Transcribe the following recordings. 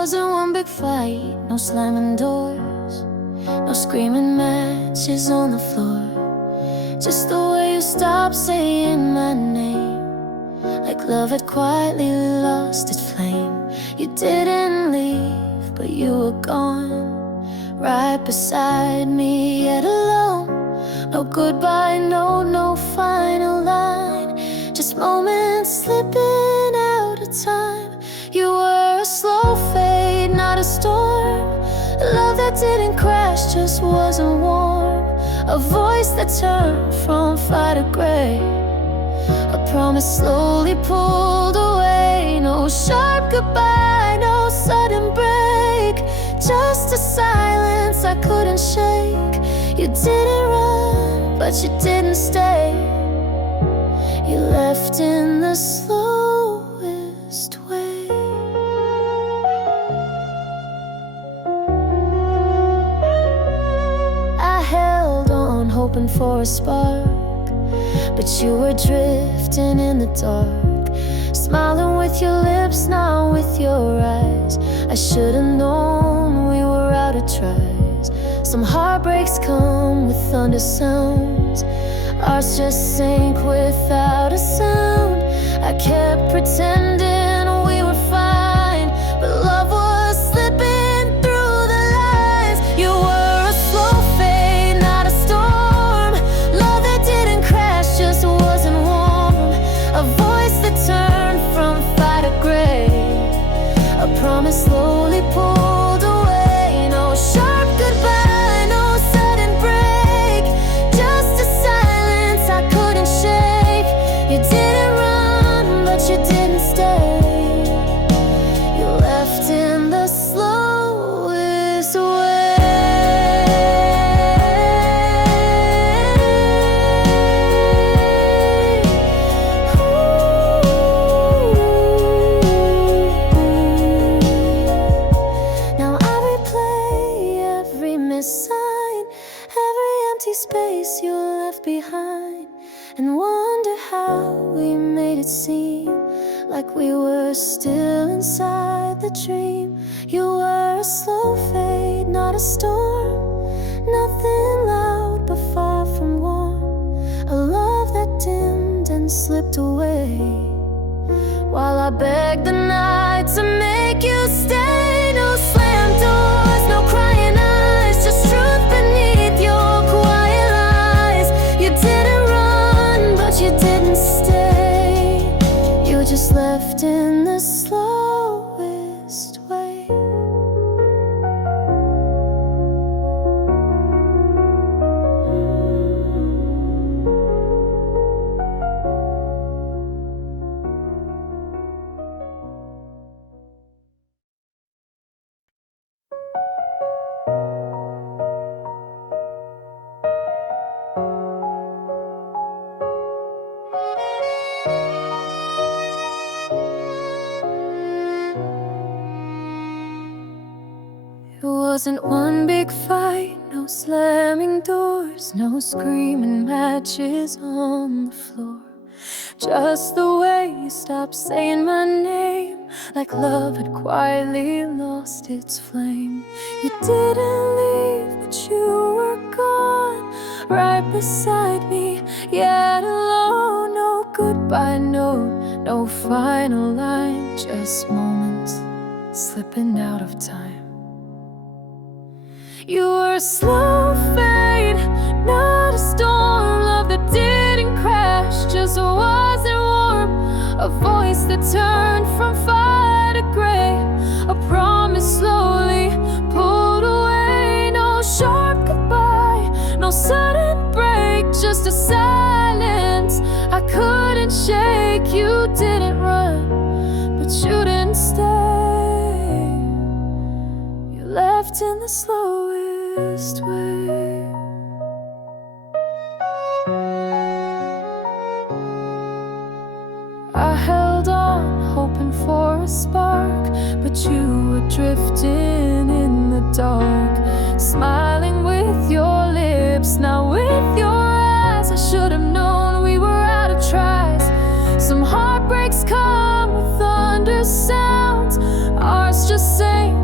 wasn't one big fight, no slamming doors, no screaming matches on the floor. Just the way you stopped saying my name, like love had quietly lost its flame. You didn't leave, but you were gone, right beside me, yet alone. No goodbye, no final line, just moments slipping out of time. You were a slow fade, not a storm, a love that didn't crash, just wasn't warm. A voice that turned from fire to gray, a promise slowly pulled away. No sharp goodbye, no sudden break, just a silence I couldn't shake. You didn't run, but you didn't stay. You left in the slowest way. I held on, hoping for a spark, but you were drifting in the dark, smiling with your lips, not with your eyes. I should've known we were out of tries. Some heartbreaks come with thunder sounds, ours just sank without a sound. I kept pretending we were fine, but love was slipping through the lines. You were a slow fade, not a storm, love that didn't crash, just wasn't warm. A voice that turned from fire to gray, a promise slowly pulled away. No sharp goodbye, no sudden break, just a silence I couldn't shake. You didn't run, but you didn't stay. You left in the slowest way. Now I replay every missed sign, every empty space you left behind, and wonder how we made it seem like we were still inside the dream. You were a slow fade, not a storm, nothing loud but far from warm. A love that dimmed and slipped away, while I begged the night to make you stay. No slammed doors, no crying eyes, just truth beneath your quiet lies. You didn't run, but you didn't stay. You just left in the slowest way. It wasn't one big fight, no slamming doors, no screaming matches on the floor. Just the way you stopped saying my name, like love had quietly lost its flame. You didn't leave, but you were gone, right beside me, yet alone. No goodbye, no final line, just moments slipping out of time. You were a slow fade, not a storm, love that didn't crash, just wasn't warm. A voice that turned from fire to gray, a promise slowly pulled away. No sharp goodbye, no sudden break, just a silence I couldn't shake. You didn't run, but you didn't stay. You left in the slowest way. I held on, hoping for a spark, but you were drifting in the dark, smiling with your lips, not with your eyes. I should have known we were out of tries. Some heartbreaks come with thunder sounds, ours just sank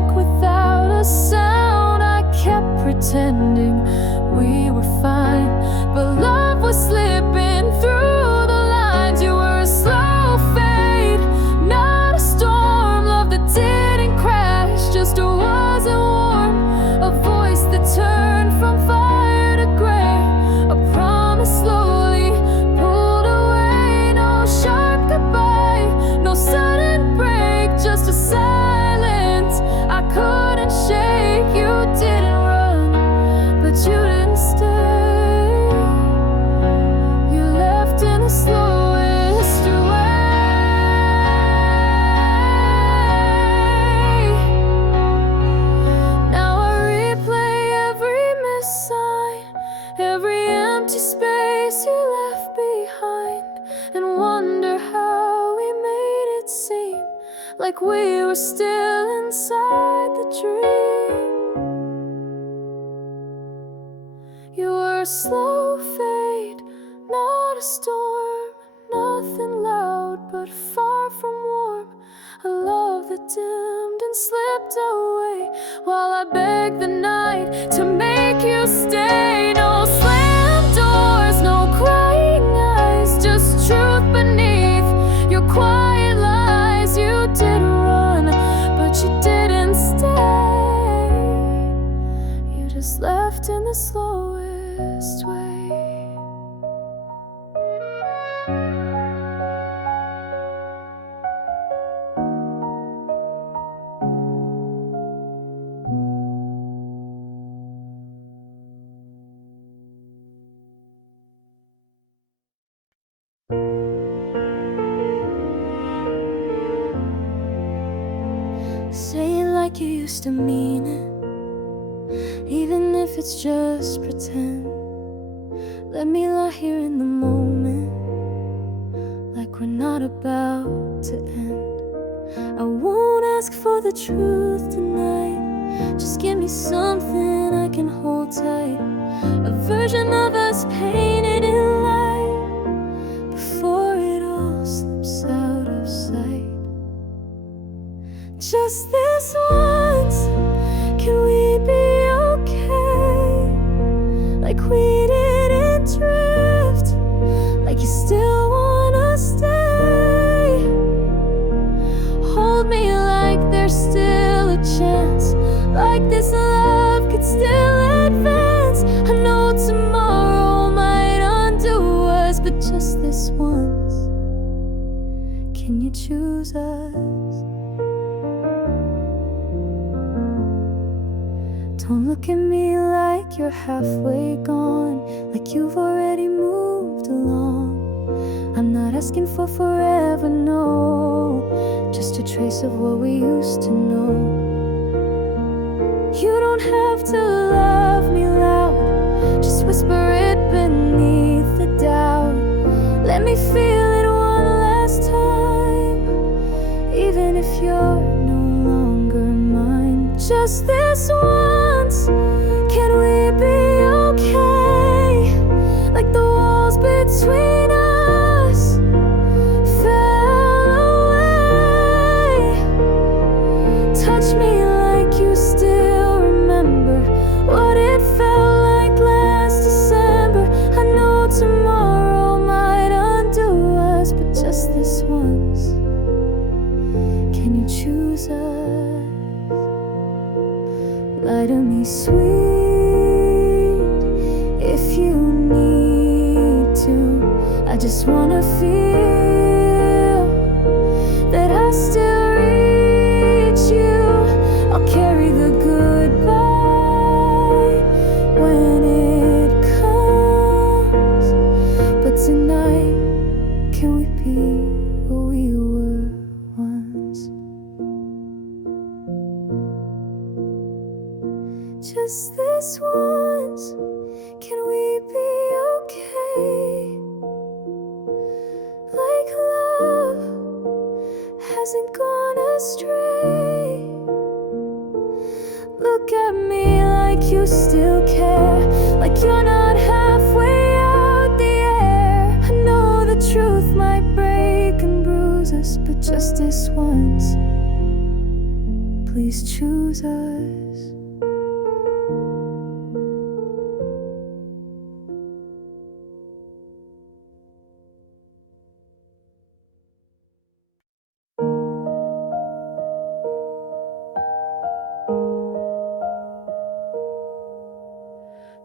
pretending we were fine, but love was slipping through the lines. You were a slow fade, not a storm. Love that didn't crash, just wasn't warm. A voice that turned from fire to gray, a promise slowly pulled away. No sharp goodbye, no sudden break, just a silence I couldn't shake. You didn't run, but you didn't stay. You left in the slowest way. Now I replay every missed sign, every empty space you left behind, and wonder how we made it seem like we were still inside the dream. You were a slow fade, not a storm. Nothing loud, but far from warm. A love that dimmed and slipped away, while I begged the night to make you stay. No slammed doors, no crying eyes, just truth beneath your quiet lies. You didn't run, but you didn't stay. You just left in the slowest way. Say it like you used to mean it, even if it's just pretend. Let me lie here in the moment, like we're not about to end. I won't ask for the truth tonight, just give me something I can hold tight. A version of us painted in light, before it all slips out of sight. Just this once, can we be okay? Like we didn't drift, like you still wanna stay. Hold me like there's still a chance, like this love could still advance. I know tomorrow might undo us, but just this once, can you choose us? Don't look at me like you're halfway gone, like you've already moved along. I'm not asking for forever, no, just a trace of what we used to know. You don't have to love me loud, just whisper it beneath the doubt. Let me feel it one last time, even if you're no longer mine. Just this once, can we be okay? Like the walls between us fell away. Touch me like you still remember what it felt like last December. I know tomorrow might undo us, but just this once, can you choose us? Lie to me, sweet, if you need to. I just wanna feel that I still reach you. I'll carry the goodbye when it comes, but tonight, can we be who we were once? Just this once, can we be okay? Like love hasn't gone astray. Look at me like you still care, like you're not halfway out the air. I know the truth might break and bruise us, but just this once, please choose us.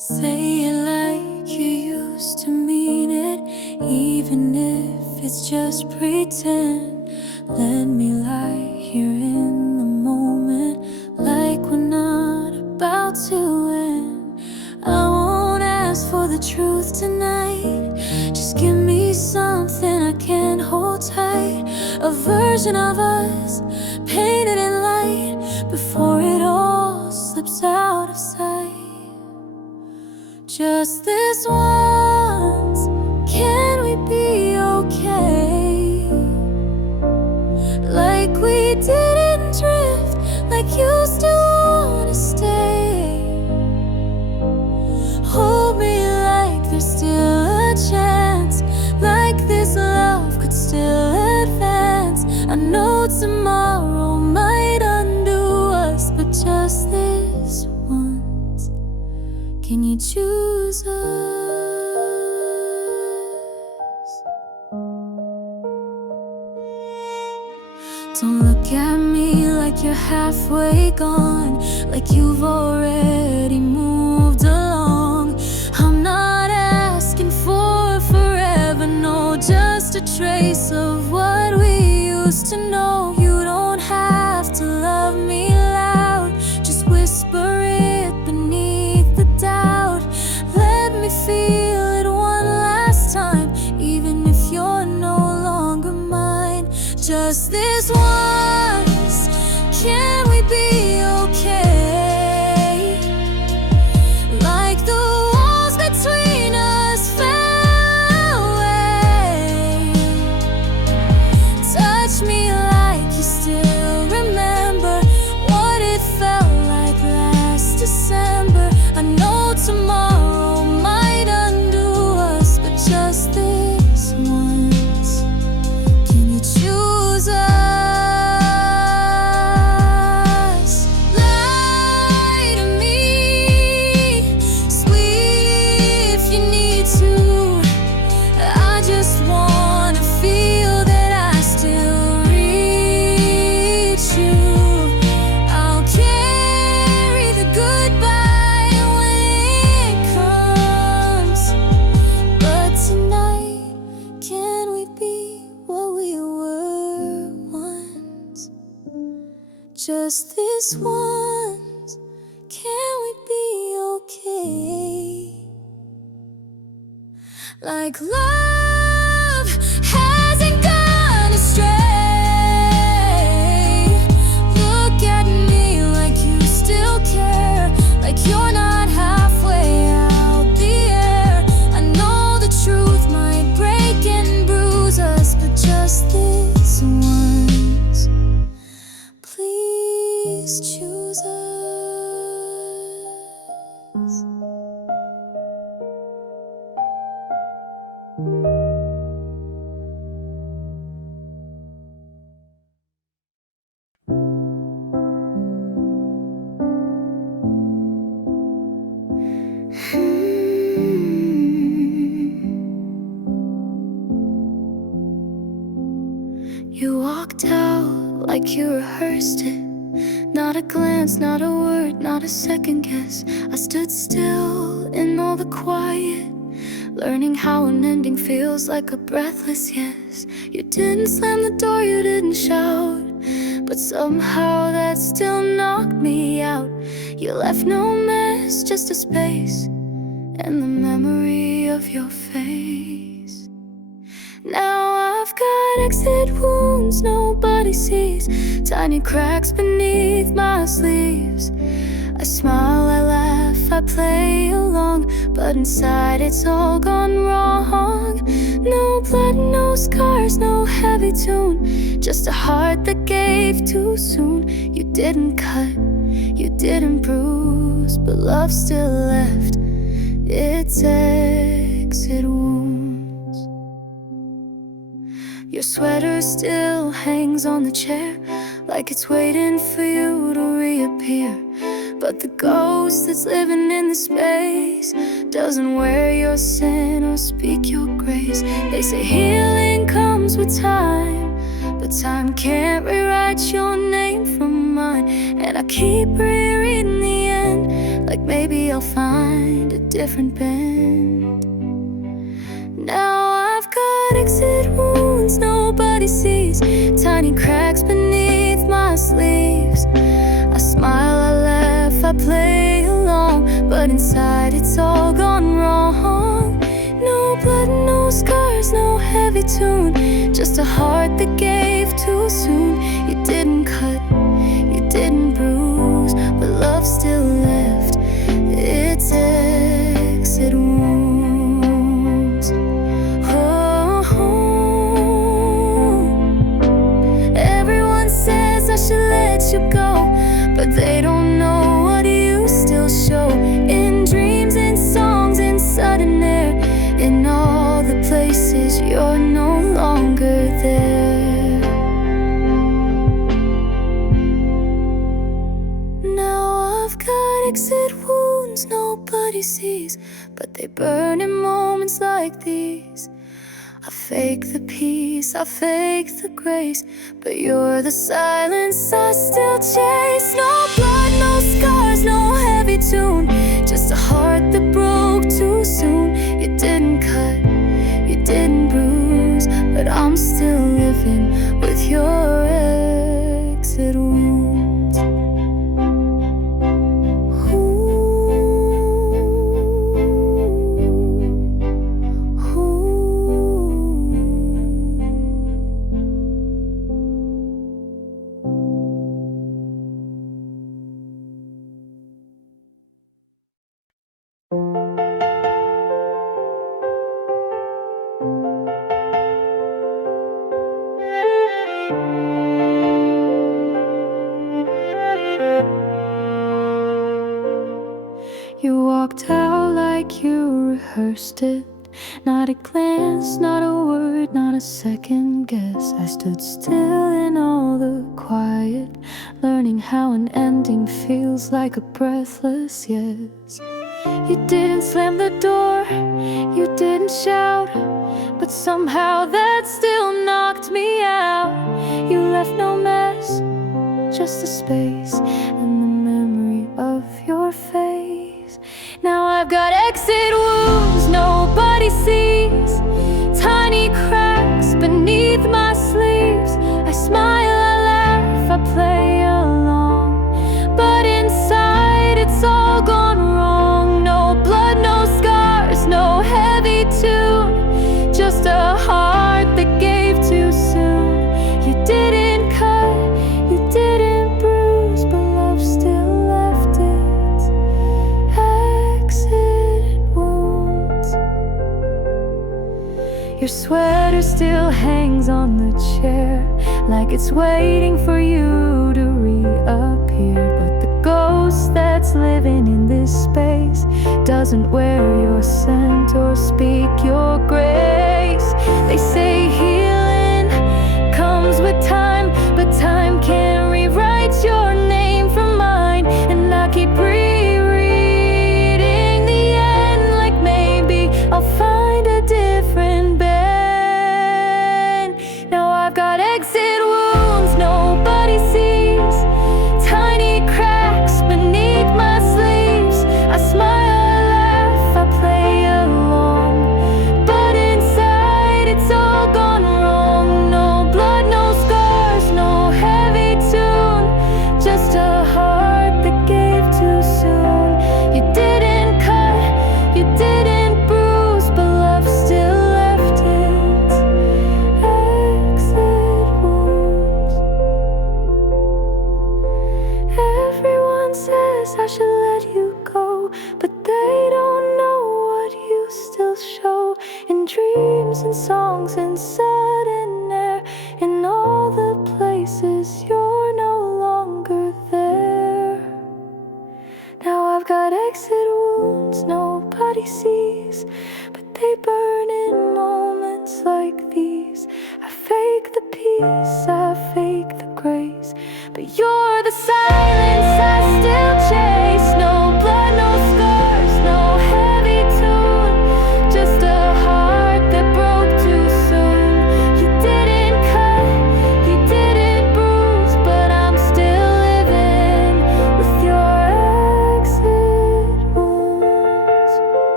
Say it like you used to mean it, even if it's just pretend. Let me lie here in the moment, like we're not about to end. I won't ask for the truth tonight, just give me something I can hold tight. A version of us, painted in light, before it all slips out of sight. Just this once, can we be okay? Like we didn't drift, like you still wanna stay. Hold me like there's still a chance, like this love could still advance. I know tomorrow might undo us, but just this once, can you choose us? Don't look at me like you're halfway gone, like you've already moved along. I'm not asking for forever, no, just a trace of what we used to know. You don't have to love me loud, just whisper it beneath the doubt. Let me feel it one last time, even if you're no longer mine. Just this once, can we be okay? Like the walls between us fell away. Touch me like you still remember what it felt like last December. I know tomorrow might undo us, but just this once, can you choose us? Lie to me, sweet if you need to. I just wanna feel that I still reach you. I'll carry the goodbye when it comes. But tonight, can we be what we were once? Just this once, can we be okay? Like love hasn't gone astray. Look at me like you still care, like you're not halfway out the air. I know the truth might break and bruise us, but just this once, please choose us. You walked out like you rehearsed it. Not a glance, not a word, not a second guess. I stood still in all the quiet, learning how an ending feels like a breathless yes. You didn't slam the door, you didn't shout, but somehow that still knocked me out. You left no mess, just a space, and the memory of your face. Now I've got exit wounds nobody sees, tiny cracks beneath my sleeves. I smile, I laugh, I play along, but inside it's all gone wrong. No blood, no scars, no heavy tune, just a heart that gave too soon. You didn't cut, you didn't bruise, but love still left its exit wounds. Your sweater still hangs on the chair, like it's waiting for you to reappear. But the ghost that's living in the space doesn't wear your sin or speak your grace. They say healing comes with time, but time can't rewrite your name from mine. And I keep rereading the end, like maybe I'll find a different bend. Now I've got exit wounds nobody sees, tiny cracks beneath my sleeves. I smile, I laugh, I play along, but inside it's all gone wrong. No blood, no scars, no heavy tune, just a heart that gave too soon. You didn't cut, you didn't bruise, but love still left its exit wounds. Everyone says I should let you go, but they don't know what you still show. In dreams, in songs, in sudden air, in all the places you're no longer there. Now I've got exit wounds nobody sees, but they burn in moments like these. I fake the peace, I fake the grace, but you're the silence I still chase. No blood, no scars, no heavy tune, just a heart that broke too soon. You didn't cut, you didn't bruise, but I'm still living with your exit wounds. You walked out like you rehearsed it. Not a glance, not a word, not a second guess. I stood still in all the quiet, learning how an ending feels like a breathless yes. You didn't slam the door, you didn't shout, but somehow that still knocked me out. You left no mess, just a space and the memory of your face. Now I've got exit wounds nobody sees, tiny cracks beneath my sleeves. I smile, I laugh, I play along, but inside it's all gone wrong. No blood, no scars, no heavy tune, just a heart that gave too soon. You didn't cut, you didn't bruise, but love still left its exit wounds. Your sweater still hangs on the chair, like it's waiting for you to reappear. But the ghost that's living in this space doesn't wear your scent or speak your grace. They say healing comes with time, but time can't rewrite your name from mine. And I keep rereading the end, like maybe I'll find a different bend. Now I've got exit wounds nobody sees, tiny cracks beneath my sleeves. I smile, I laugh, I play along, but inside it's all gone wrong. No blood, no scars, no heavy tune, just a heart that gave too soon. You didn't cut, you didn't bruise, but love still left its exit wounds. Everyone says I should let you go, but they don't know what you still show. In dreams and songs and sudden air, in all the places you're no longer there. Now I've got exit wounds nobody sees, but they burn in moments like these. I fake the peace, I fake the grace, but you're the silence I still chase. No blood, no scars, no heavy tune, just a heart that broke too soon. You didn't cut, you didn't bruise, but I'm still living with your exit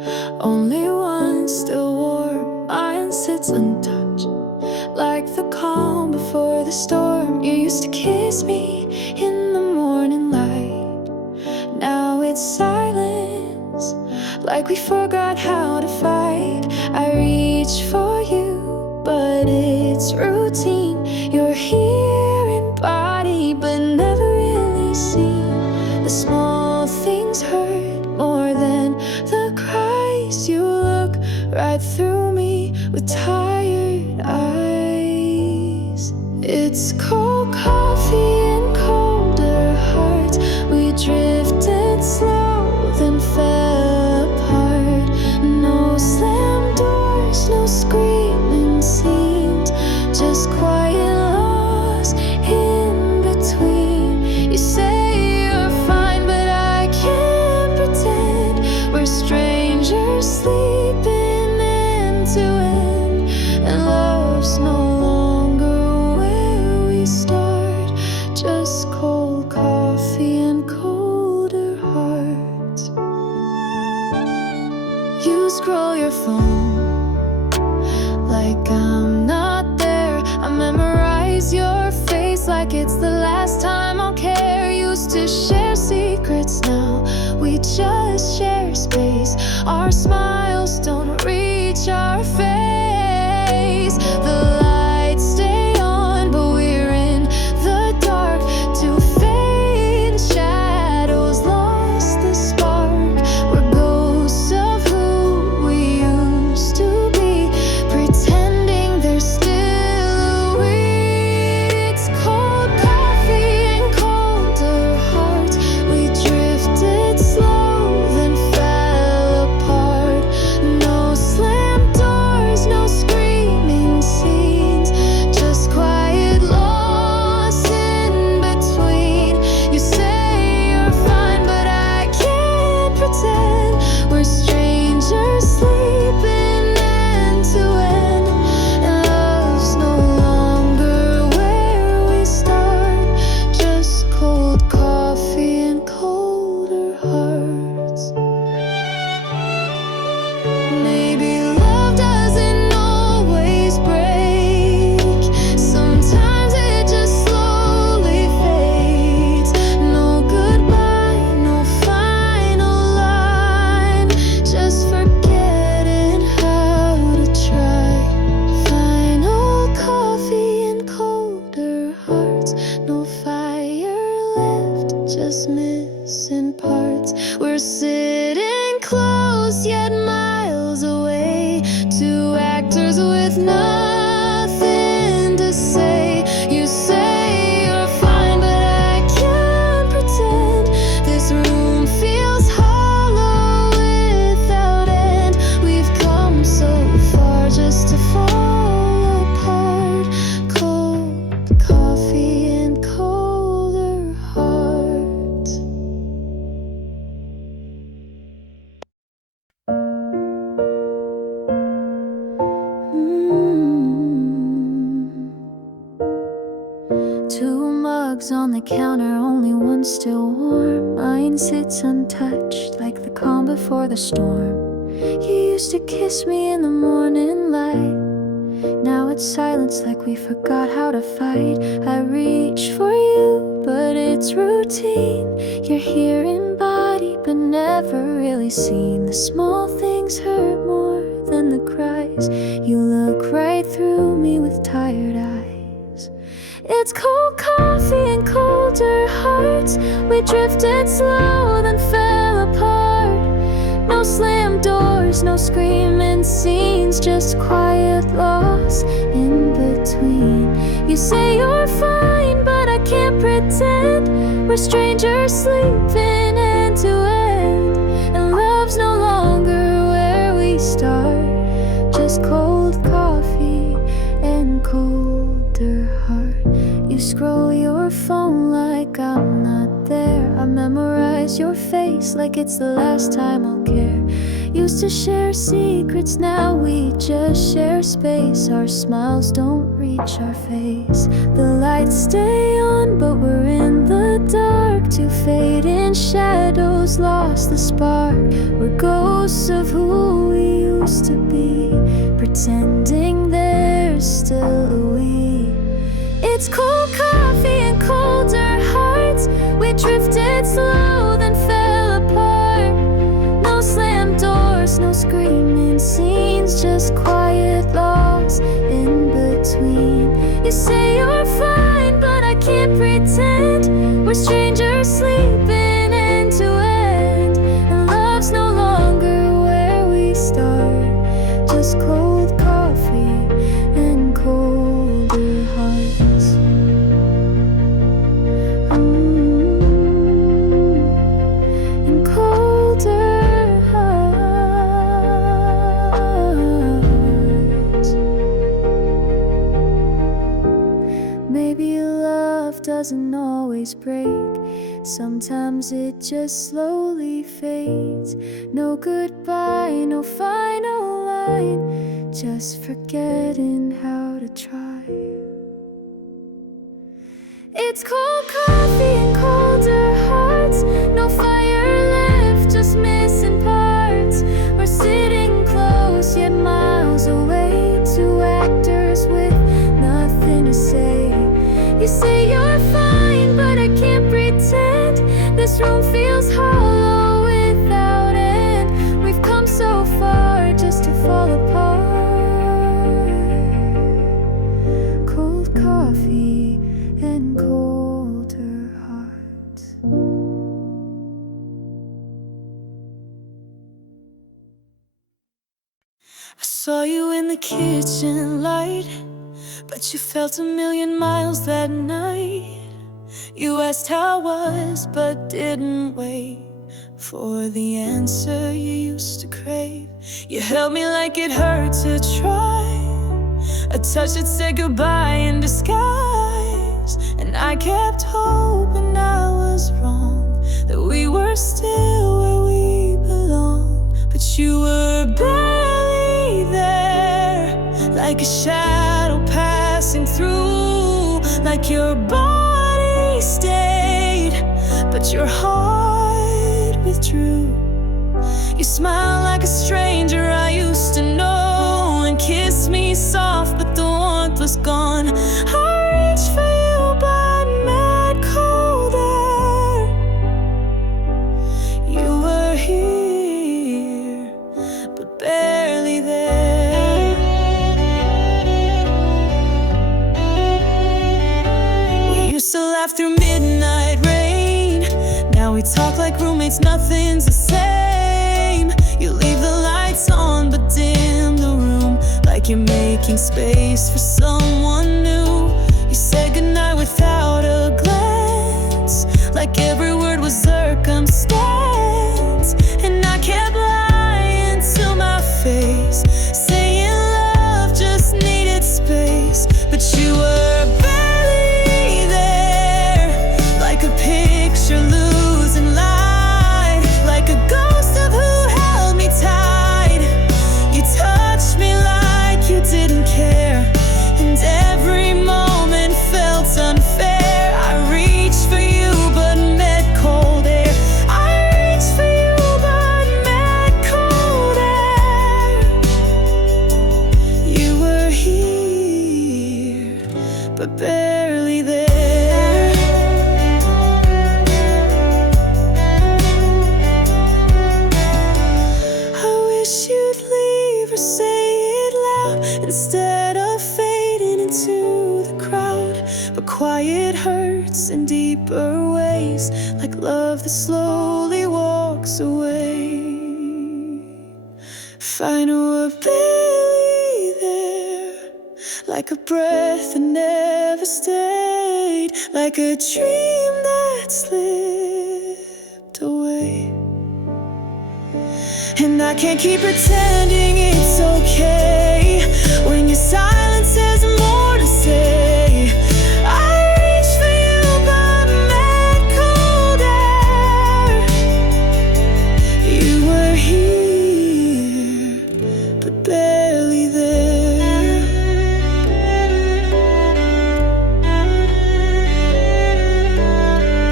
Only one still warm, mine sits untouched, like the calm before the storm. You used to kiss me in the morning light. Now it's silence, like we forgot how to fight. I reach for you, but it's routine. You're here in body, but never really seen. The small things hurt more than the cries. You look right through me with tired eyes. It's cold coffee and colder hearts. We drifted slow, then fell apart. No slam doors, no screaming scenes, just quiet loss in between. You say you're fine, but I can't pretend. We're strangers sleeping end to end, and love's no longer where we start. Just cold coffee and colder hearts. You scroll your phone like I'm not there. I memorize your face like it's the last time I'll care. Used to share secrets, now we just share space. Our smiles don't reach our face. The lights stay on, but we're in the dark. Too faint shadows lost the spark. We're ghosts of who we used to be, pretending there's still a we. It's cold coffee and colder hearts. We drifted slow, then fell apart. No slam doors, no screaming scenes, just quiet loss in between. You say you're fine, but I can't pretend. We're strangers sleeping end to end, and love's no longer where we start. Just cold coffee and colder hearts. Maybe love doesn't always break. Sometimes it just slowly fades. No goodbye, no final line, just forgetting how to try. Final coffee and colder hearts. No fire left, just missing parts. We're sitting close yet miles away. Two actors with nothing to say. You say you're fine, but I can't pretend. This room feels hollow without end. We've come so far just to fall apart. Cold coffee and colder hearts. Two mugs on the counter, only one still warm. Mine sits untouched like the calm before the storm. You used to kiss me in the morning light. Now it's silence, like we forgot how to fight. I reach for you, but it's routine. You're here in body, but never really seen. The small things hurt more than the cries. You look right through me with tired eyes. It's cold coffee and colder hearts. We drifted slow, then fell apart. No slam doors, no screaming scenes, just quiet loss in between. You say you're fine, but I can't pretend. We're strangers sleeping end to end, and love's no longer where we start. Just cold coffee and colder heart. You scroll your phone like I'm not there. I memorize your face like it's the last time I'll care. Used to share secrets, now we just share space. Our smiles don't reach our face. The lights stay on, but we're in the dark to fade in shadows, lost the spark. We're ghosts of who we used to be, pretending there's still a we. It's cold coffee and colder hearts. We drifted slow, then fell apart. No slam doors, no screaming scenes, just quiet loss in between. You say you're fine, but I can't pretend. We're strangers sleeping end to end, and love's no longer where we start. Just cold coffee and colder hearts. And colder hearts. Maybe love doesn't always break. Sometimes it just slowly fades. No goodbye, no final line, just forgetting how to try. It's cold coffee and colder hearts. No fire left, just missing parts. We're sitting close, yet miles away. Two actors with nothing to say. You say you're fine, but I can't pretend. This room feels hollow without end. We've come so far just to fall apart. Cold coffee and colder hearts. I saw you in the kitchen light, but you felt a million miles that night. You asked how I was, but didn't wait for the answer you used to crave. You held me like it hurt to try, a touch that said goodbye in disguise. And I kept hoping I was wrong, that we were still where we belong. But you were barely there, like a shadow passing through, like your body stayed, but your heart withdrew. You smiled like a stranger I used to know, and kissed me soft, but the warmth was gone. I reached for you, but met colder. You were here, but barely there. We used to laugh through midnight rain. Now we talk like roommates, nothing's the same. You leave the lights on but dim the room, like you're making space for someone new. You said goodnight without a glance, like every word was circumstance. And I kept lying to my face, saying love just needed space. But you were barely there, like a picture losing light, like a ghost of who held me tight. You touched me like you didn't care, and every moment felt unfair. I reached for you but met cold air. I reached for you but met cold air. You were here but barely there. I wish you'd leave or say it loud, instead of fading into the crowd. But quiet hurts in deeper ways, like love that slowly walks away. Fine, we're barely there, like a breath that never stayed, like a dream that slipped away. And I can't keep pretending it's okay when your silence has more to say. I reached for you but met cold air. You were here but barely there.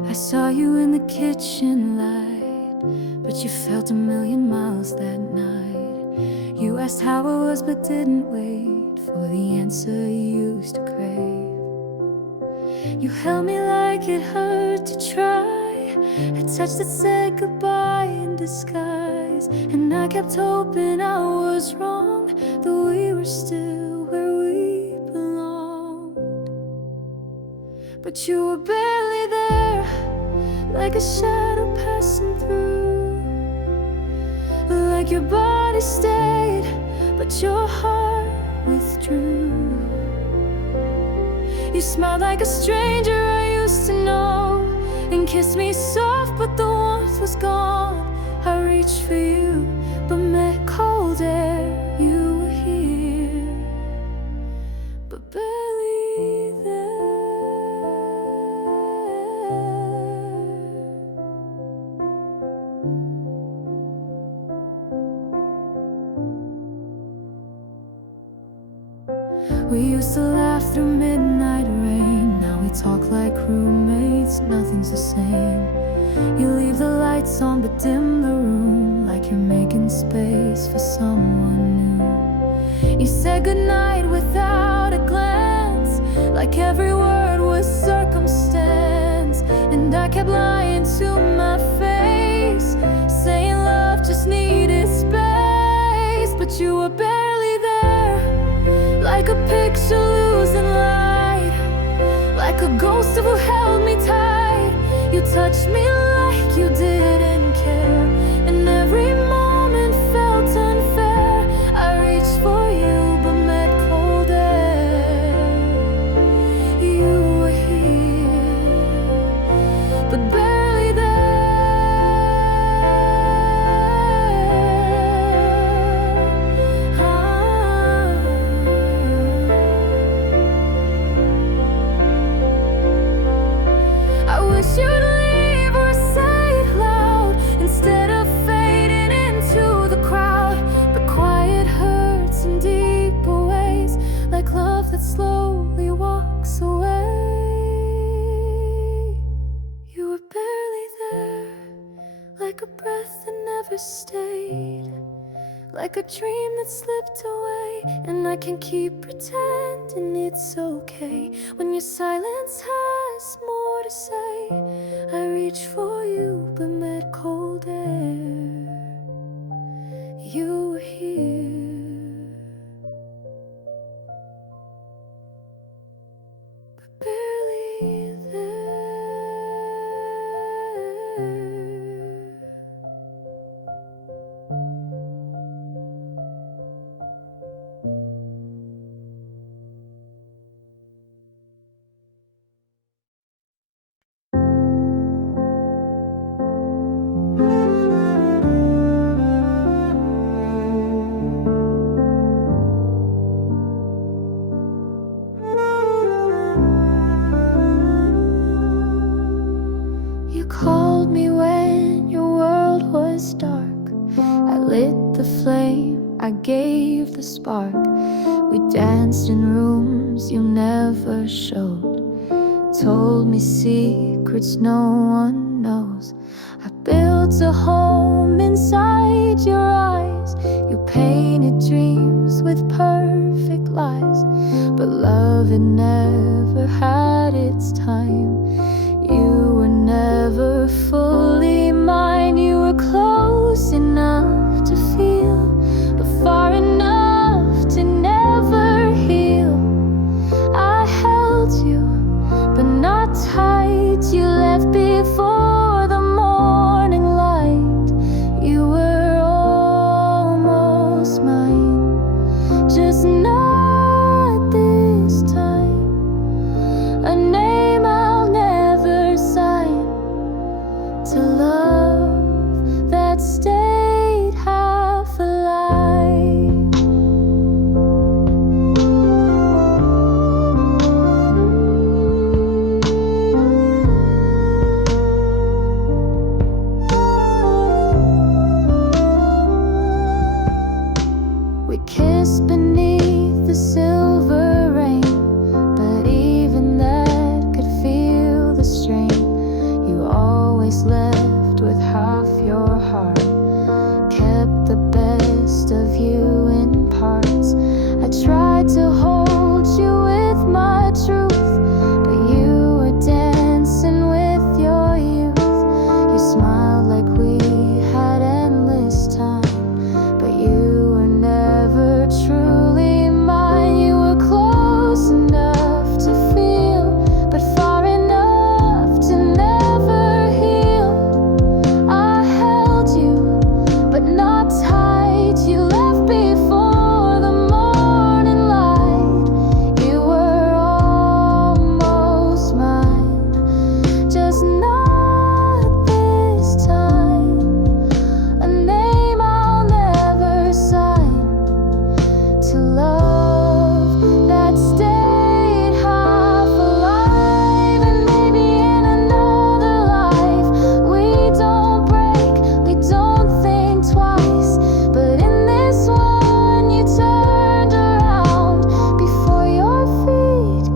I saw you in the kitchen light, but you felt a million miles that night. You asked how I was but didn't wait for the answer you used to crave. You held me like it hurt to try, a touch that said goodbye in disguise. And I kept hoping I was wrong, that we were still where we belonged. But you were barely there, like a shadow passing through, like your body stayed, but your heart withdrew. You smiled like a stranger I used to know, and kissed me soft, but the warmth was gone. I reached for you, but met cold air. You were here, but barely there. We used to laugh through midnight rain. Now we talk like roommates, nothing's the same. You leave the lights on but dim the room, like you're making space for someone new. You said goodnight without a glance, like every word was circumstance. And I kept lying to my face, saying love just needed space. But you were barely there, like a picture losing light, like a ghost of who held me tight. You touched me like you didn't care, and every moment felt unfair. I reached for you but met cold air. You were here, but barely there. I wish you'd leave or say it loud, instead of fading into the crowd. But quiet hurts in deeper ways, like love that slowly walks away. You were barely there, like a breath that never stayed, like a dream that slipped away. And I can keep pretending it's okay when your silence has more to say. I reached for you but met cold air. You were here, but barely there. You called me when your world was dark. I lit the flame, I gave the spark. We danced in rooms you never showed, told me secrets no one knows. I built a home inside your eyes. You painted dreams with perfect lies, but love, it never had its time. You were never fully mine. You were close enough to feel, but far enough to never heal. I held you, but not tight. You left before the morning light. You were almost mine, just not this time. A name I'll never sign, to love that stayed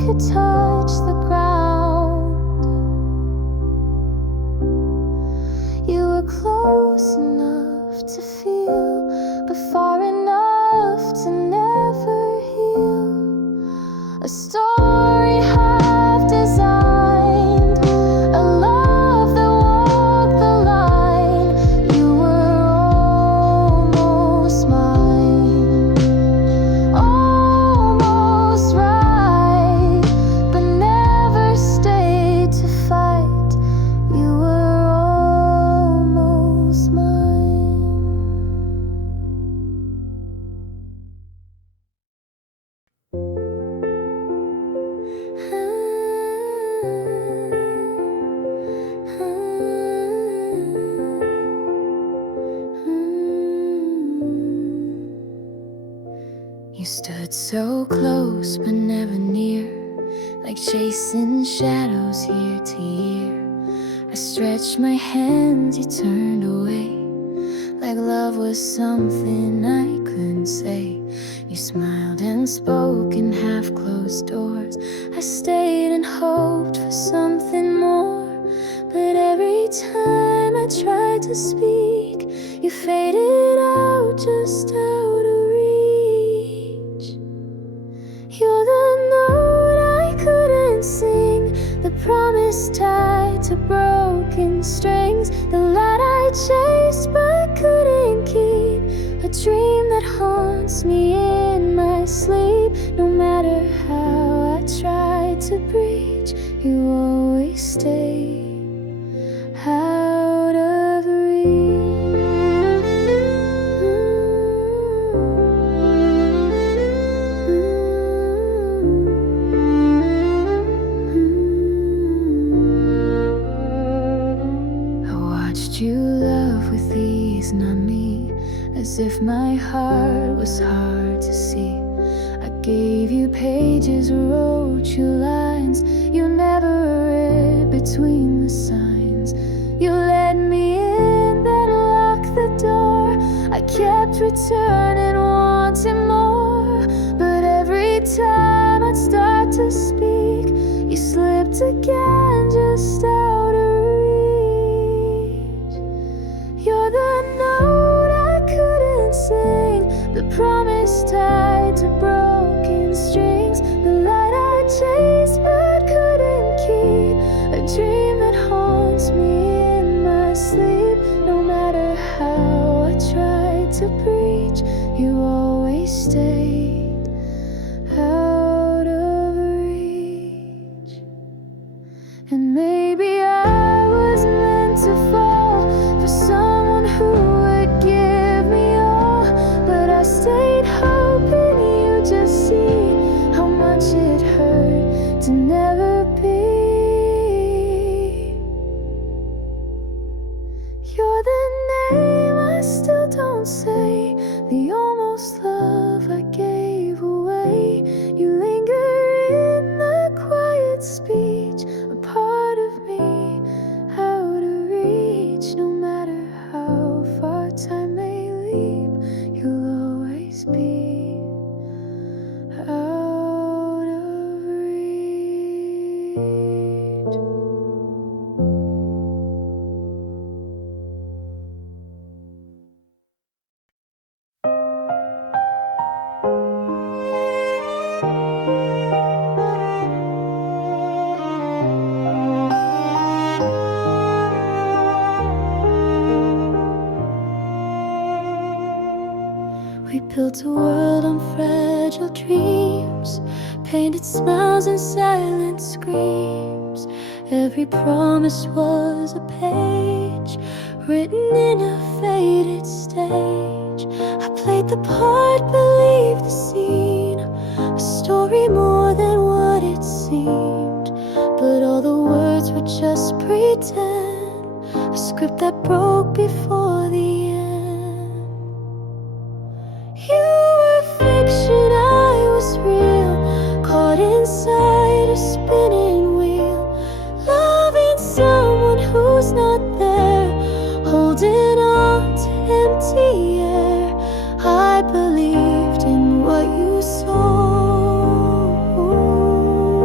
could touch the ground. You were close enough to feel, but far enough to never heal. A story half designed, a love that walked the line. You were almost mine, almost right, but never stayed to fight. You were almost mine. You stood so close but never near, like chasing shadows year to year. I stretched my hands, you turned away, like love was something I couldn't say. You smiled and spoke in half-closed doors. I stayed and hoped for something more, but every time I tried to speak, you faded out, just out of reach. You're the note I couldn't sing, the promise tied to broken strings, the light I chased but couldn't keep, a dream that haunts me in my sleep. No matter how I tried to breach, you always stayed out of you love with ease, not me, as if my heart was hard to see. I gave you pages, wrote you lines, you never read between the signs. You let me in, then locked the door. I kept returning, wanting more, but every time I'd start to speak, you slipped again, just out of reach. You're the note I couldn't sing, the promise tied to broken strings, the light I chased but couldn't keep, a dream that haunts me in my sleep. No matter how I tried to preach, you always stayed out of reach. And maybe I was meant to fall for someone who would give me all, but I stayed hoping you just see how much it hurt to never be. You're the name I still don't say, the almost love I gave away. You linger in the quiet speech, a part of me out of reach. No matter how far time may leap, you'll always be out of reach. We built a world on fragile dreams, painted smiles and silent screams. Every promise was a page written in a faded stage. I played the part, believed the scene, a story more than what it seemed. But all the words were just pretend, a script that broke before the end. You were fiction, I was real, caught inside a spinning wheel, loving someone who's not there, holding on to empty air. I believed in what you saw.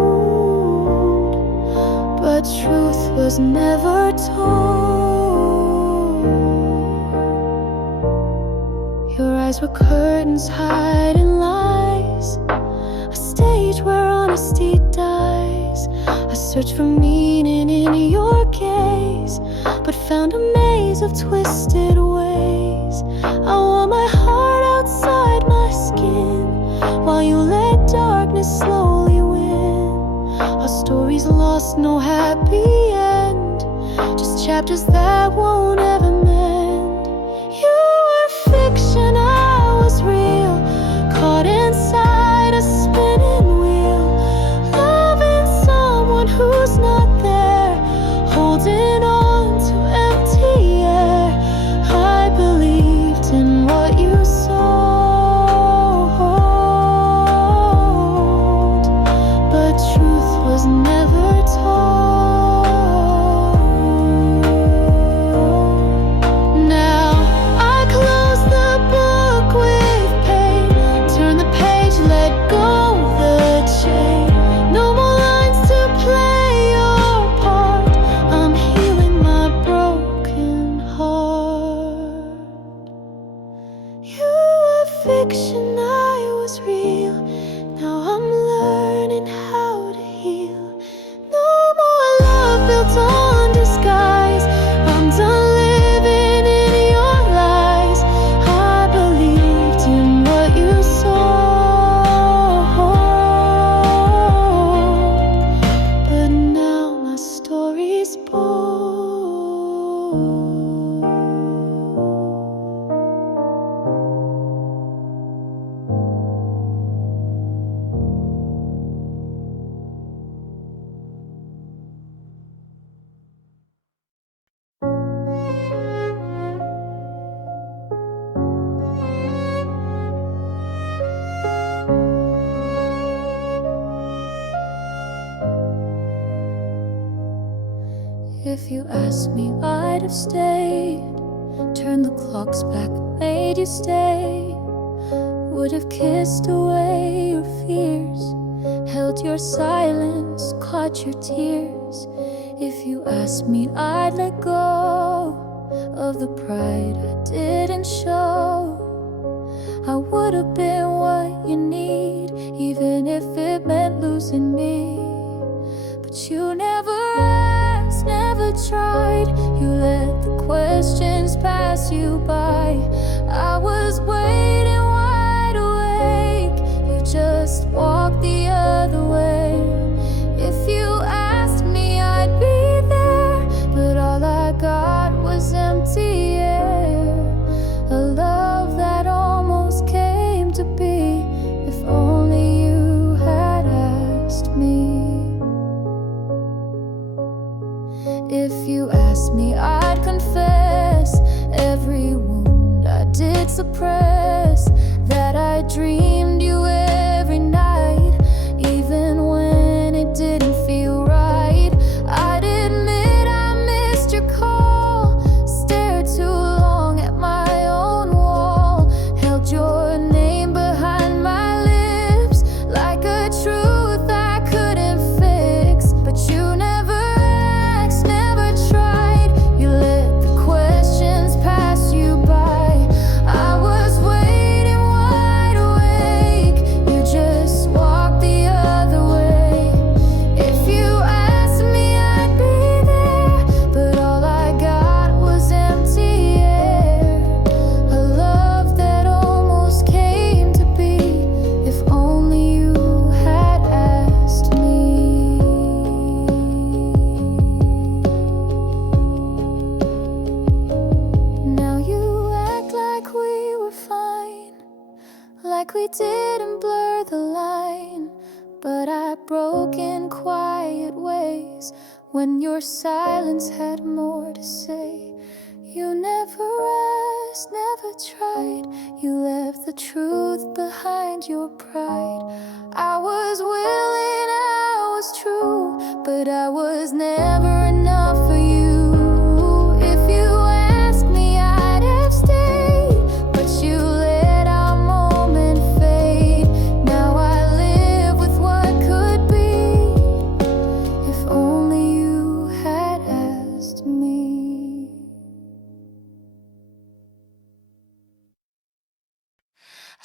was never told. Your eyes were curtains hiding lies, a stage where honesty dies. I searched for meaning in your gaze, but found a maze of twisted ways. I wore my heart outside my skin, while you let darkness slowly win. Our story's lost, no happy end, just chapters that won't ever mend. You were fiction, I was real, caught inside a spinning wheel, loving someone who's not there, holding on to empty air. I believed in what you sold, but truth was never told. Now I close the book with pain, turn the page, let go the chain. No more lines to play your part, I'm healing my broken heart. You were fiction, I was real, now I'm learning how to heal. No more love built on disguise, I'm done living in your lies. I believed in what you sold, but now my story's bold. If you asked me, I'd have stayed, turned the clocks back, made you stay, would have kissed away your fears, held your silence, caught your tears. If you asked me, I'd let go of the pride I didn't show. I would have been what you need, even if it meant losing me. But you never asked, never tried, you let the questions pass you by. I was waiting wide awake, you just walked the other way. If you asked me, I'd be there, but all I got was empty air. A love that almost came to be, if only you had asked me. If you asked me, I'd confess every wound I did suppress, that I dreamed you every night, even when it didn't feel right. I'd admit I missed your call, stared too long at my own wall, held your name behind my lips like a truth I couldn't fix. But you never asked, never tried, you let the questions pass you by. I was waiting wide awake, you just walked the other way. If you asked me, I'd be there, but all I got was empty air. A love that almost came to be, if only you had asked me. Now you act like we were fine, like we didn't blur the line, but I broke in quiet ways when your silence had more to say. You never asked, never tried, you left the truth behind your pride. I was willing, I was true, but I was never enough for you. If you asked me, I'd have stayed, but you let our moment fade. Now I live with what could be, if only you had asked.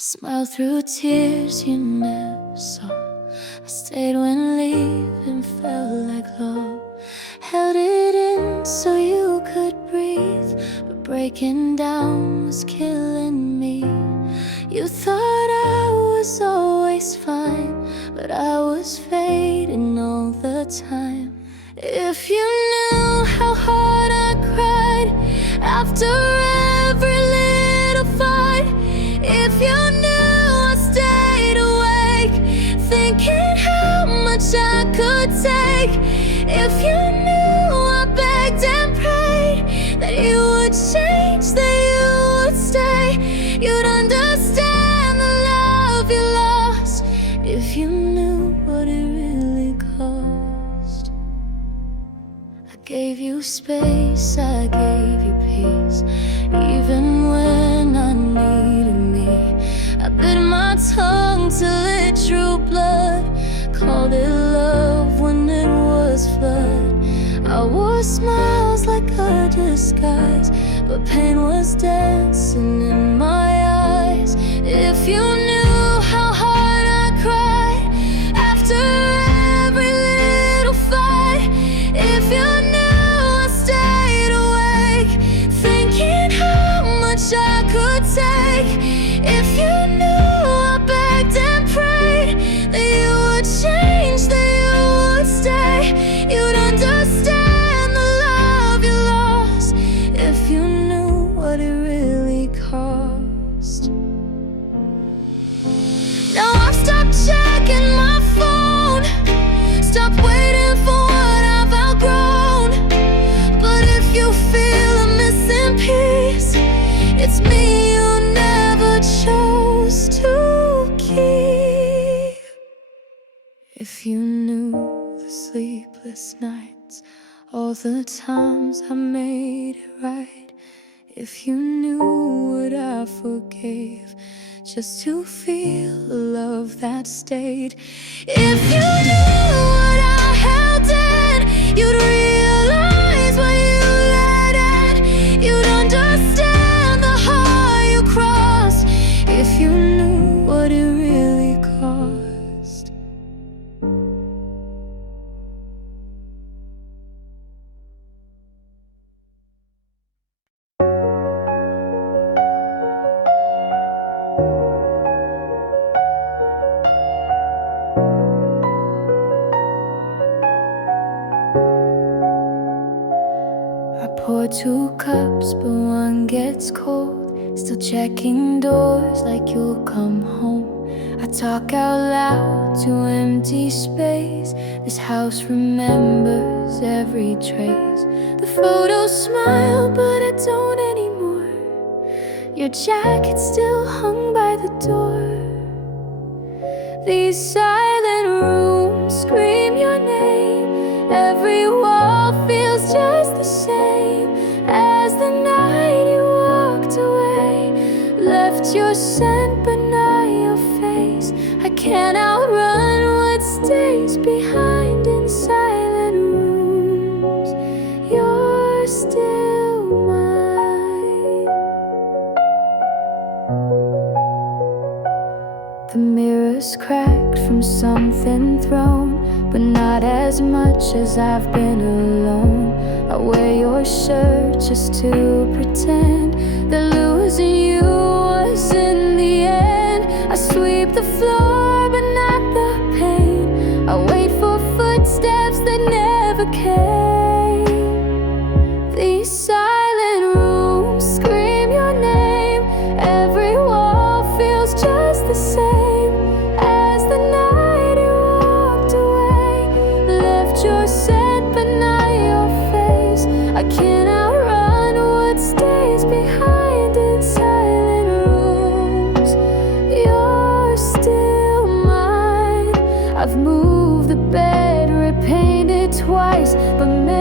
Smile through tears you never saw. I stayed when leaving felt like law. Held it in so you could breathe, but breaking down was killing me. You thought I was always fine, but I was fading all the time. If you knew how hard I cried after every little fight, if you knew I stayed awake thinking how much I could take, if you knew I begged and prayed that you would change, that you would stay, you'd understand the love you lost. If you knew what it really cost. I gave you space, I gave you peace, even when I needed me. I bit my tongue till it drew blood, called it love when it was flood. I wore smiles like a disguise, but pain was dancing in my eyes. If you knew how hard I cried after every little fight, if you knew I stayed awake thinking how much I could take, if you knew I begged and prayed that you would change, that you would stay, you'd understand the love you lost. If you knew what it really cost. Now I've stopped checking my phone, stopped waiting for what I've outgrown. But if you feel a missing piece, it's me you never chose to keep. If you knew the sleepless nights, all the times I made it right, if you knew what I forgave just to feel the love that stayed, if you knew what I held in, you'd realize what you let in, you'd understand the heart you crossed. If you knew what it really cost. I pour 2 cups, but one gets cold. Still checking doors like you'll come home. I talk out loud to empty space. This house remembers every trace. The photos smile, but I don't anymore. Your jacket still hung by the door. These silent rooms scream your name. Every wall feels just the same as the night you walked away. Left your scent but not your face. I can't outrun what stays behind in silent rooms. You're still mine. The mirror's cracked from something thrown, but not as much as I've been alone. I wear your shirt just to pretend that losing you was in the end. I sweep the floor but not the pain. I wait for footsteps that never came. These silent rooms scream your name. Every wall feels just the same as the night you walked away. Left your scent but not your face. I can't outrun what stays behind in silent rooms. You're still mine. I've moved the bed, repainted twice, but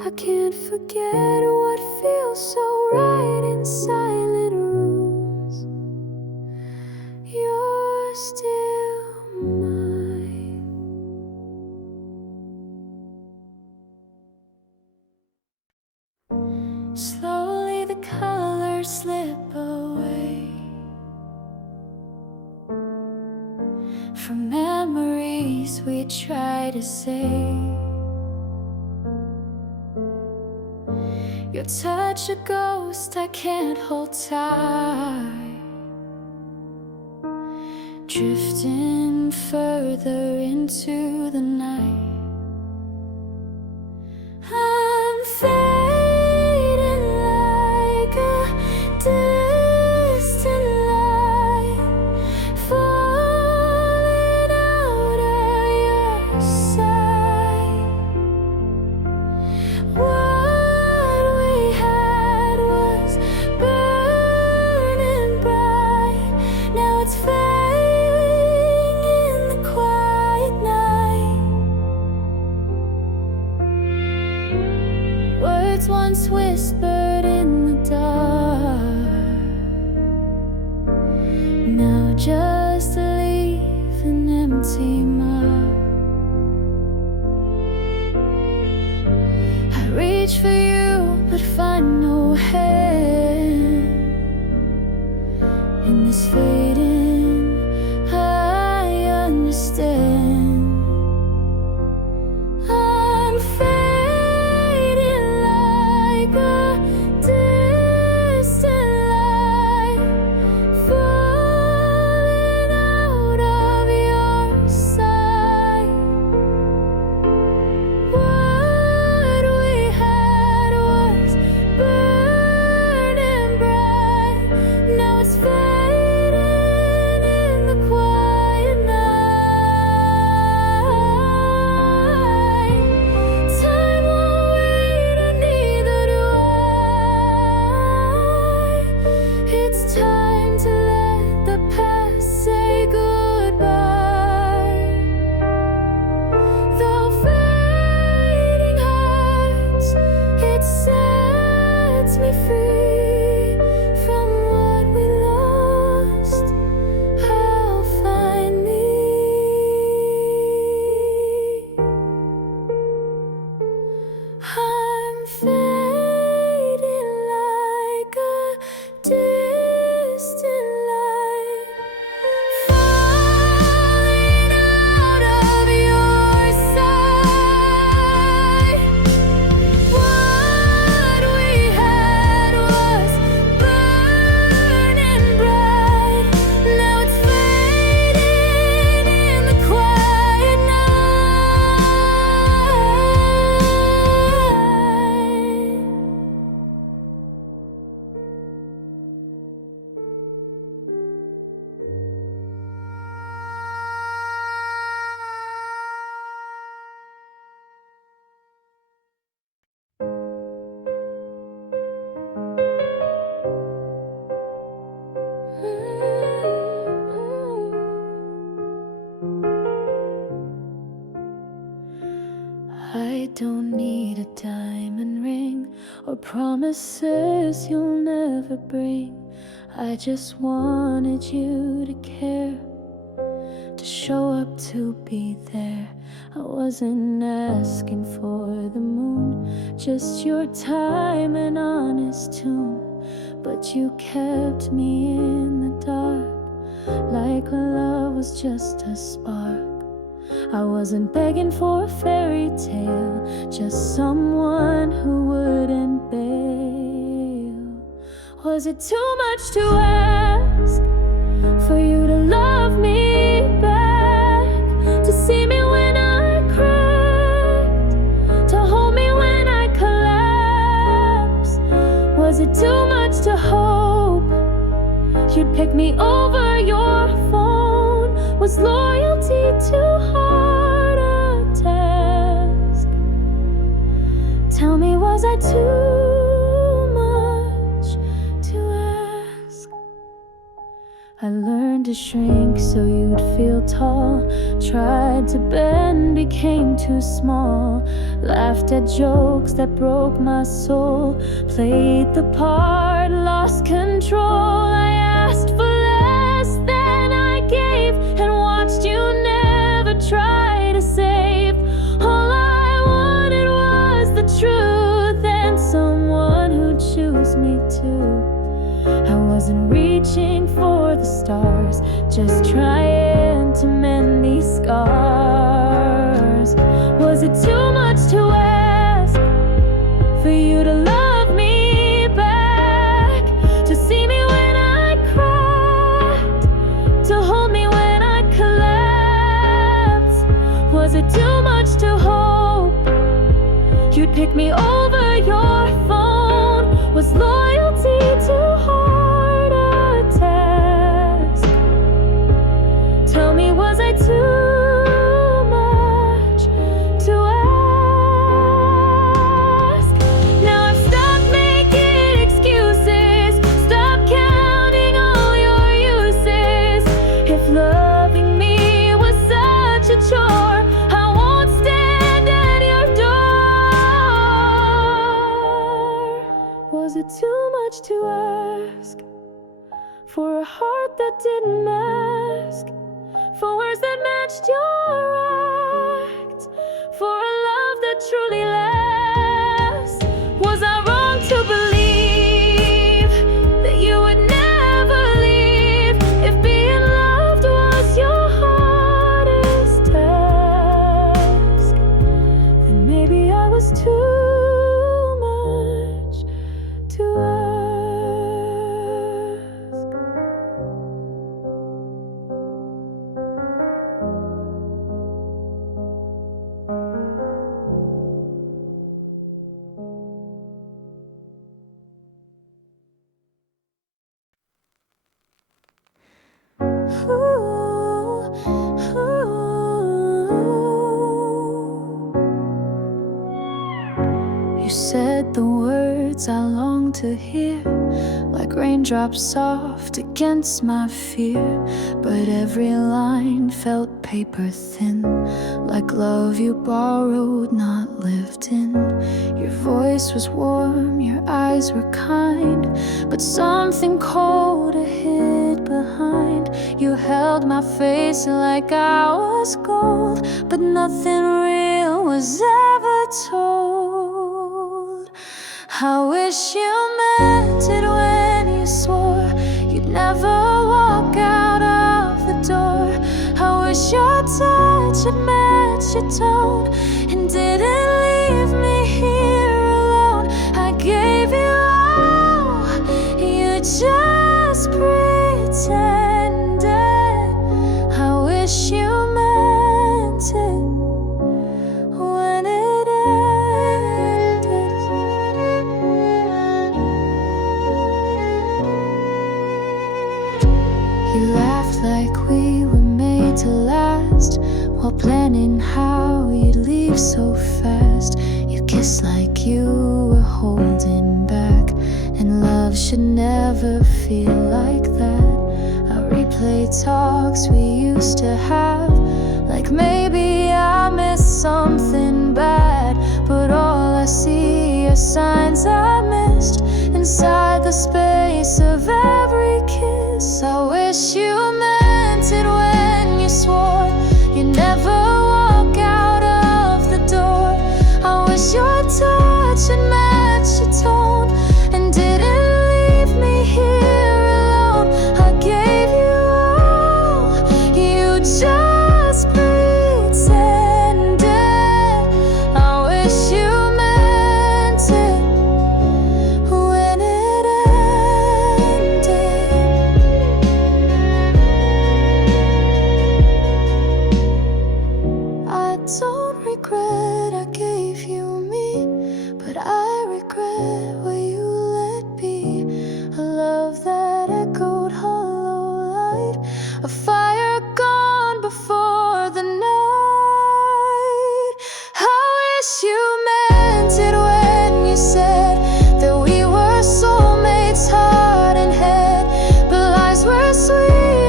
I can't forget what feels so right in silent rooms. You're still mine. Slowly the colors slip away from memories we try to save. Your touch a ghost I can't hold tight, drifting further into the night. I'm fading like a distant light, falling out of your sight. What we had was burning bright. Now it's fading in the quiet night. Words once whispered in the dark, now just leave an empty mark. I reach for you but find no hand in this fading. I understand. I'm fading like a distant light, falling out of your sight. What we had was burning bright. Now it's fading in the quiet night. Time won't wait and neither do I. It's time to let the past say goodbye. Though fading hurts, it sets me free from what we lost. I'll find me. I'm fading like a distant light, falling out of your sight. What we had was burning bright. Now it's fading in the quiet night. I don't need a diamond ring or promises you'll never bring. I just wanted you to care, to show up, to be there. I wasn't asking for the moon, just your time and honest tune. But you kept me in the dark, like love was just a spark. I wasn't begging for a fairy tale, just someone who wouldn't bail. Was it too much to ask for you to love me back, to see me when I cracked, to hold me when I collapsed? Was it too much to hope you'd pick me over your phone? Was loyalty too hard a task? Tell me, was I too much to ask? I learned to shrink so you'd feel tall. Tried to bend, became too small. Laughed at jokes that broke my soul. Played the part, lost control. I asked for less than I gave, and watched you never try to save. All I wanted was the truth, and someone who'd choose me too. I wasn't reaching for the stars, just trying to mend these scars. Was it too much to ask for you to love me back? To see me when I cracked, to hold me when I collapsed? Was it too much to hope you'd pick me over your phone? Was loyalty too hard a task? Tell me, was I too much to ask? Now I've stopped making excuses, stopped counting all your uses. If loving me was such a chore, I won't stand at your door. Was it too much to ask for a heart that didn't mask? For words that matched your act, for a love that truly lasts? Was I wrong to believe that you would never leave? If being loved was your hardest task, then maybe I was too much to ask. You said the words I long to hear, like raindrops soft against my fear. But every line felt paper thin, like love you borrowed, not lived in. Your voice was warm, your eyes were kind, but something colder hid behind. You held my face like I was gold, but nothing real was ever told. I wish you meant it when you swore you'd never walk out of the door. I wish your touch had matched your tone and didn't leave me here alone. I gave you all, you just pretended. I wish you meant it when it ended. You laughed like we were made to last, while planning how you'd leave so fast. You kissed like you were holding back, and love should never feel like that. I replay talks we used to have, like maybe I missed something bad. But all I see are signs I missed inside the space of every kiss. I wish you meant it when you swore you'd never walk out of the door. I wish your touch had matched your tone and didn't leave me here alone. I gave you all, you just pretended. I wish you meant it when it ended. I don't regret I gave you me, but I regret what you let be. A love that echoed hollow light, a fire gone before the night. I wish you meant it when you said that we were soulmates, heart and head, but lies were sweet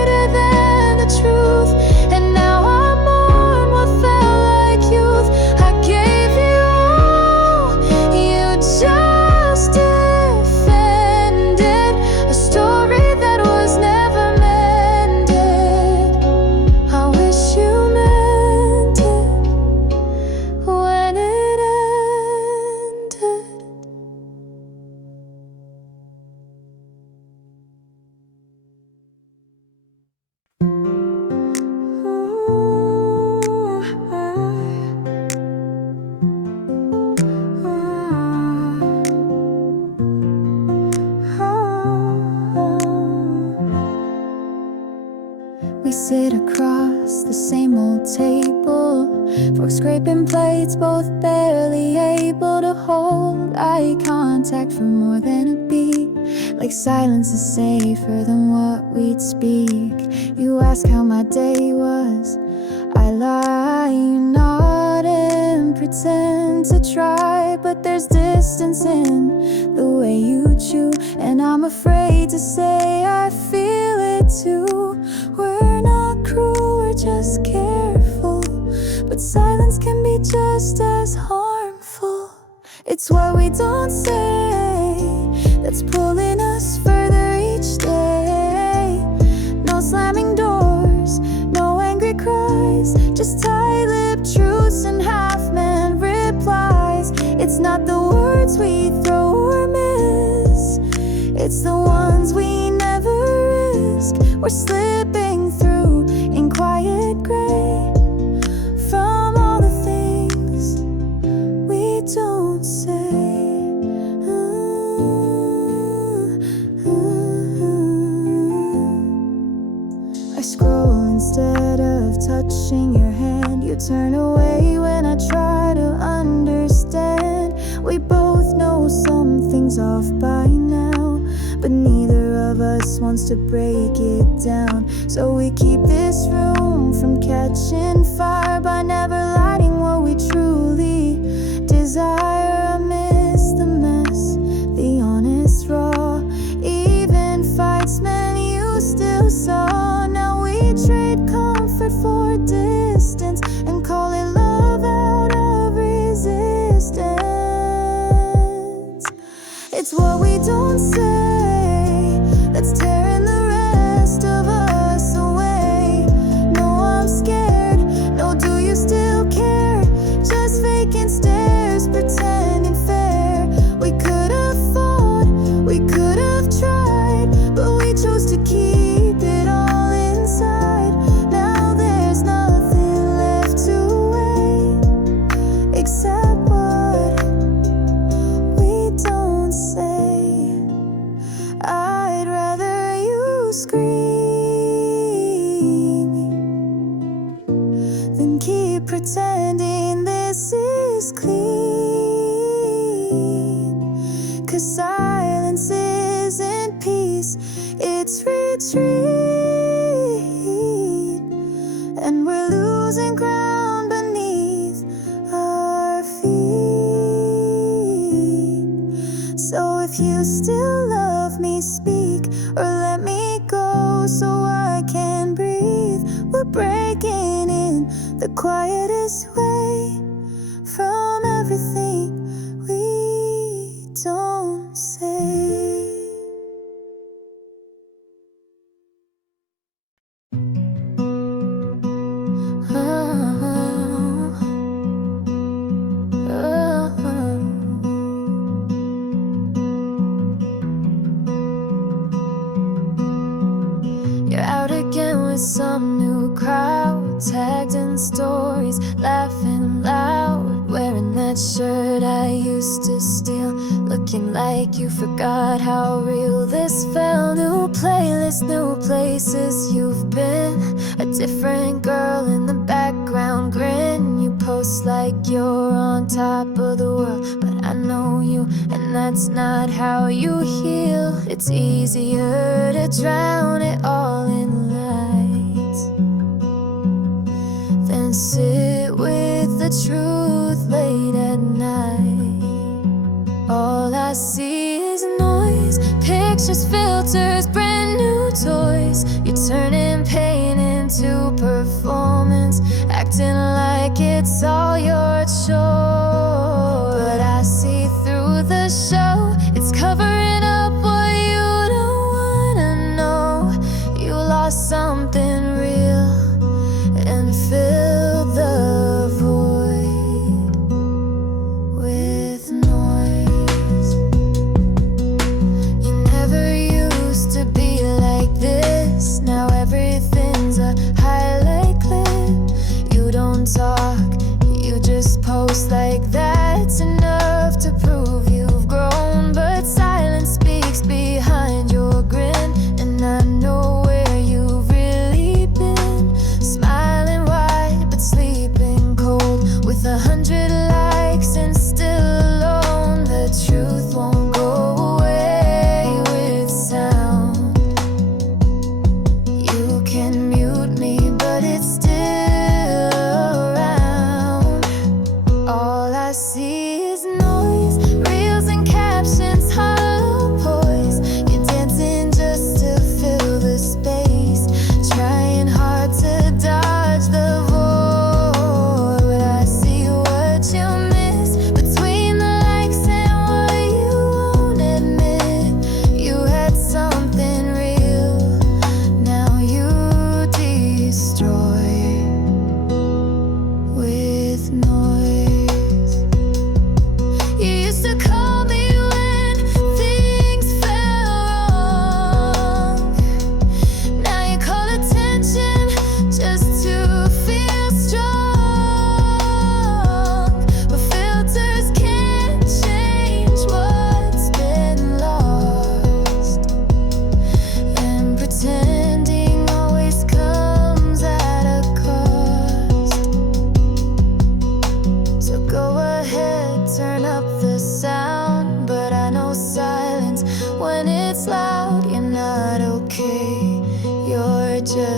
table, forks scraping plates, both barely able to hold eye contact for more than a beat. Like silence is safer than what we'd speak. You ask how my day was, I lie, you nod and pretend to try, but there's distance in the way you chew, and I'm afraid to say I feel it too. We're not cruel, we're just careful, but silence can be just as harmful. It's what we don't say that's pulling us further each day. No slamming doors, no angry cries, just tight-lipped truths and half-meant replies. It's not the words we throw or miss, it's the ones we never risk. We're slipping through in quiet gray from all the things we don't say. I scroll instead of touching your hand. You turn away when I try to understand. We both know something's off by now, but neither of us wants to break it down. So we keep this room from catching fire by never lighting what we truly desire. I miss the mess, the honest raw, even fights meant you still saw. Now we trade comfort for distance and call it love out of resistance. It's what we don't say that's tearing the rest of us away. No, I'm scared. No, do you still care? Just vacant stares, pretending fair. We could have fought, we could have tried, but we chose to keep it all inside. Now there's nothing left to weigh except what we don't say. I'd rather you scream than keep pretending this is clean. 'Cause silence isn't peace, it's retreat, and we're losing ground beneath our feet. So if you still love me, speak, or let me go so I can breathe. We're breaking in the quietest way from everything we don't say. You're out again with some new crowd, tagged in stories, laughing loud, wearing that shirt I used to steal, looking like you forgot how real this felt. New playlist, new places you've been, a different girl in the background grin. You post like you're on top of the world, but I know you, and that's not how you heal. It's easier to drown it all in lights than sit with the truth late at night. All I see is noise, pictures, filters, brand new toys. You're turning pain into performance, acting like it's all your choice. But I see through the show, it's covering up what you don't wanna know. You lost something real and filled the void with noise. You never used to be like this, now everything's a highlight clip. You don't talk, you just post like that.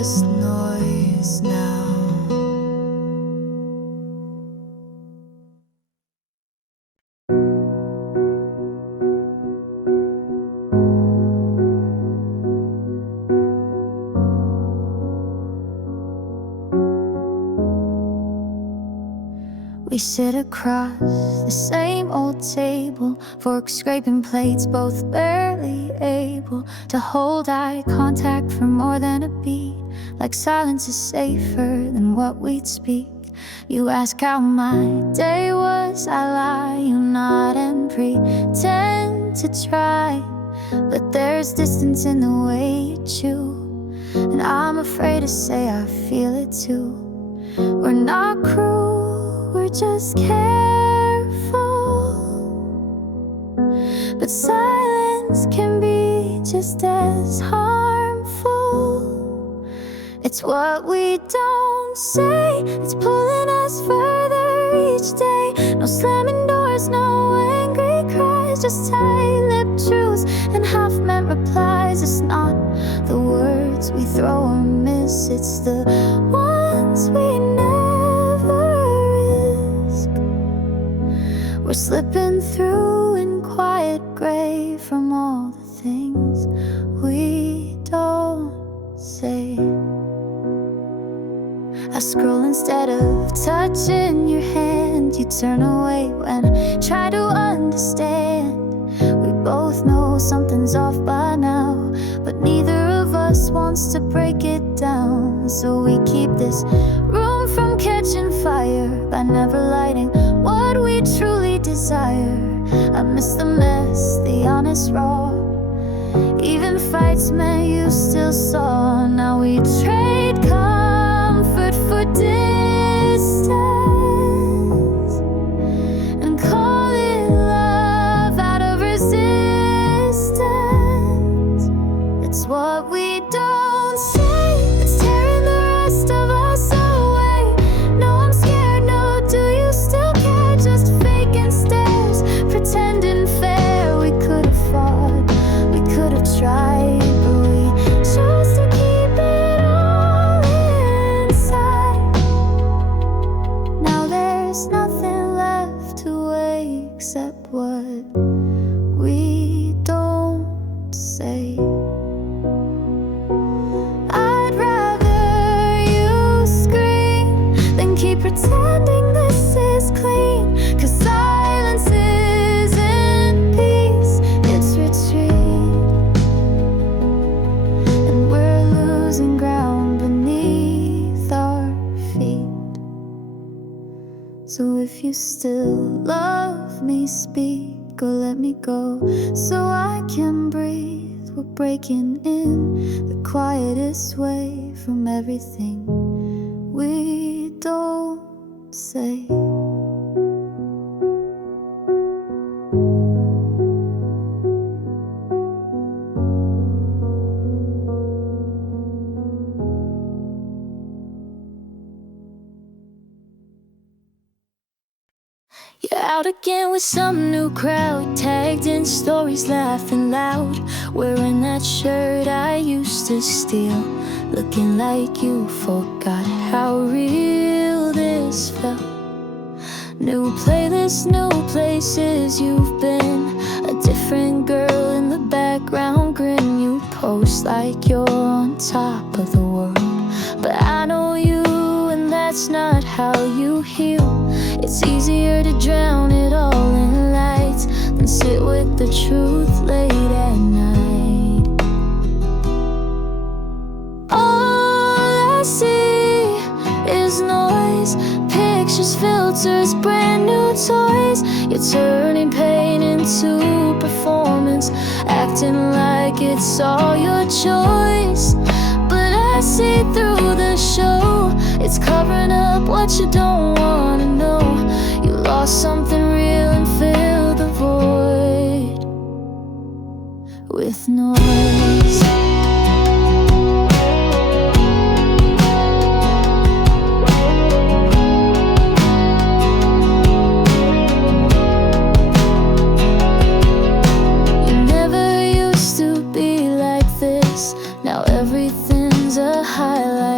just noise now. We sit across the same old table, forks scraping plates, both barely able to hold eye contact for more than a beat. Like silence is safer than what we'd speak. You ask how my day was, I lie, you nod and pretend to try. But there's distance in the way you chew, and I'm afraid to say I feel it too. We're not cruel, we're just careful, but silence can be just as harmful. It's what we don't say, it's pulling us further each day. No slamming doors, no angry cries, just tight-lipped truths and half-meant replies. It's not the words we throw or miss, it's the ones we never risk. We're slipping through in quiet gray from all the things we don't say. I scroll instead of touching your hand. You turn away when I try to understand. We both know something's off by now, but neither of us wants to break it down. So we keep this room from catching fire by never lighting what we truly desire. I miss the mess, the honest raw. Even fights meant you still saw. Now we trade comfort for distance and call it love out of resistance. It's what we don't say, it's tearing the rest of us away. No, I'm scared, no, do you still care? Just faking stares, pretending fair. We could have fought, we could have tried, but we chose to keep it all inside. Now there's nothing left to weigh except what we don't say. I'd rather you scream than keep pretending this is clean. 'Cause silence isn't peace, it's retreat. And we're losing ground beneath our feet. So if you still love me, speak or let me go, so I can breathe. We're breaking in the quietest way from everything we don't say. You're out again with some new crowd, tagged in stories, laughing loud, wearing that shirt I used to steal, looking like you forgot how real this felt. New playlist, new places you've been, a different girl in the background grin. You post like you're on top of the world, but I know you, and that's not how you heal. It's easier to drown it all in lights than sit with the truth late at night. All I see is noise, pictures, filters, brand new toys. You're turning pain into performance, acting like it's all your choice. But I see through the show, it's covering up what you don't wanna know. You lost something real and filled the void with noise. You never used to be like this. Now everything's a highlight.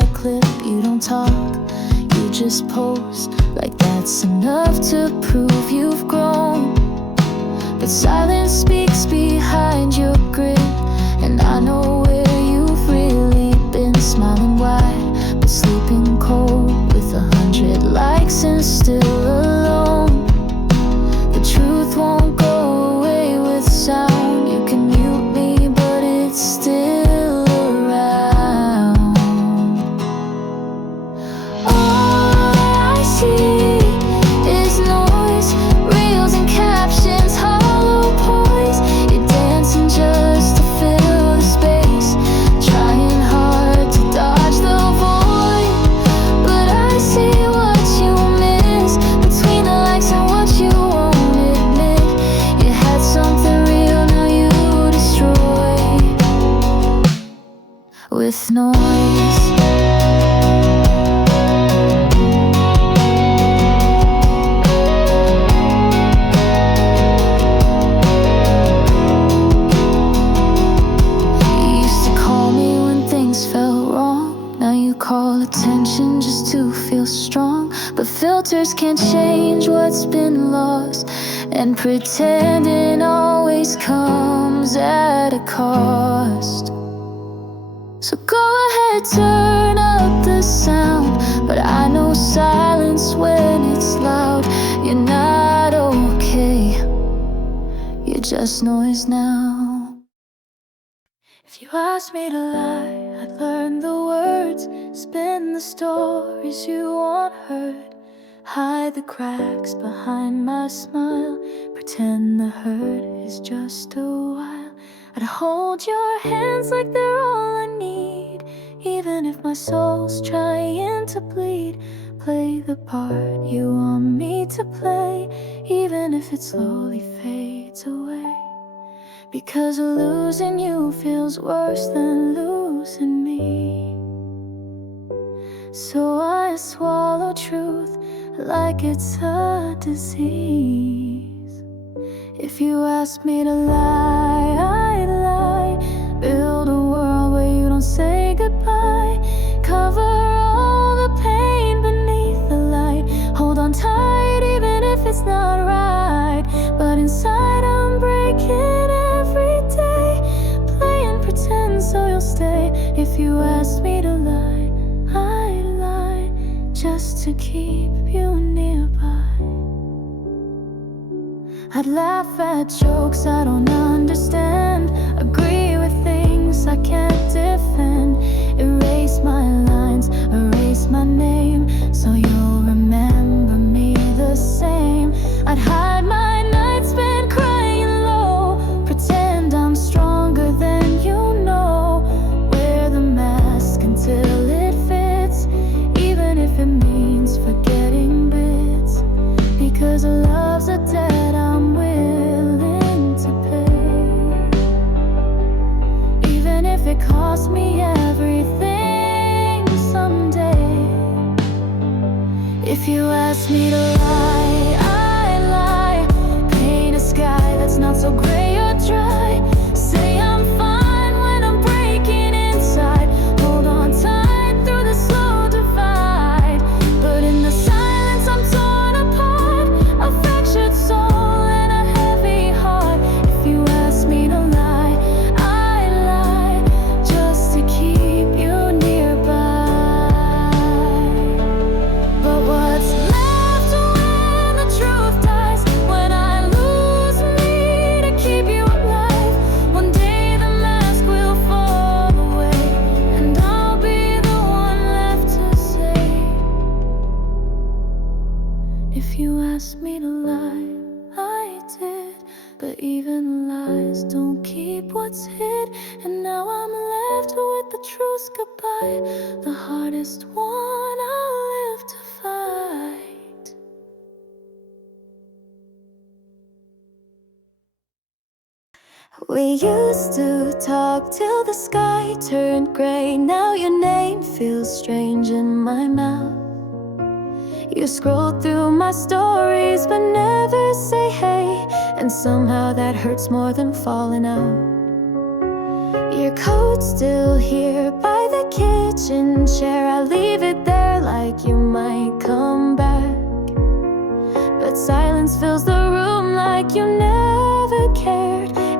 speaks behind your grin. And I know where you've really been, smiling wide but sleeping cold, with 100 likes and still alone. The truth won't go away with sound. You can mute me, but it's still around. All I see is noise, reels and captions, hollow poise. You're dancing just to fill the space, trying hard to dodge the void. But I see what you miss between the likes and what you won't admit. You had something real, now you destroy with noise. Call attention just to feel strong, but filters can't change what's been lost, and pretending always comes at a cost. So go ahead, turn up the sound, but I know silence when it's loud. You're not okay, you're just noise now. If you asked me to lie, I'd learn the words, spin the stories you want heard, hide the cracks behind my smile, pretend the hurt is just a while. I'd hold your hands like they're all I need, even if my soul's trying to bleed. Play the part you want me to play, even if it slowly fades away. Because losing you feels worse than losing me. So I swallow truth like it's a disease. If you ask me to lie, I'd lie. Build a world where you don't say goodbye. Cover all the pain beneath the light. Hold on tight even if it's not right. But inside I'm breaking every day, playing pretend so you'll stay. If you ask me to lie, I lie just to keep you nearby. I'd laugh at jokes I don't understand, agree with things I can't defend, erase my lines, erase my name, so you'll remember me the same. I'd hide my nights spent crying low, pretend I'm stronger than you know. Wear the mask until it fits, even if it means forgetting bits. Because love's a debt I'm willing to pay, even if it costs me everything someday. If you ask me to lie, I lie. Paint a sky that's not so gray or dry. Say I'm fine when I'm breaking inside. Hold on tight through the slow divide. But in the silence I'm torn apart, a fractured soul and a heavy heart. If you ask me to lie, I lie just to keep you nearby. But what's left when the truth dies? When I lose me to keep you alive, one day the mask will fall away, and I'll be the one left to say. If you ask me to lie, I did. But even lies don't keep what's hid, and now I'm left with the truth's goodbye, the hardest one I'll live to fight. We used to talk till the sky turned gray. Now your name feels strange in my mouth. You scroll through my stories but never say hey, and somehow that hurts more than falling out. Your coat's still here by the kitchen chair. I leave it there like you might come back, but silence fills the room like you never cared.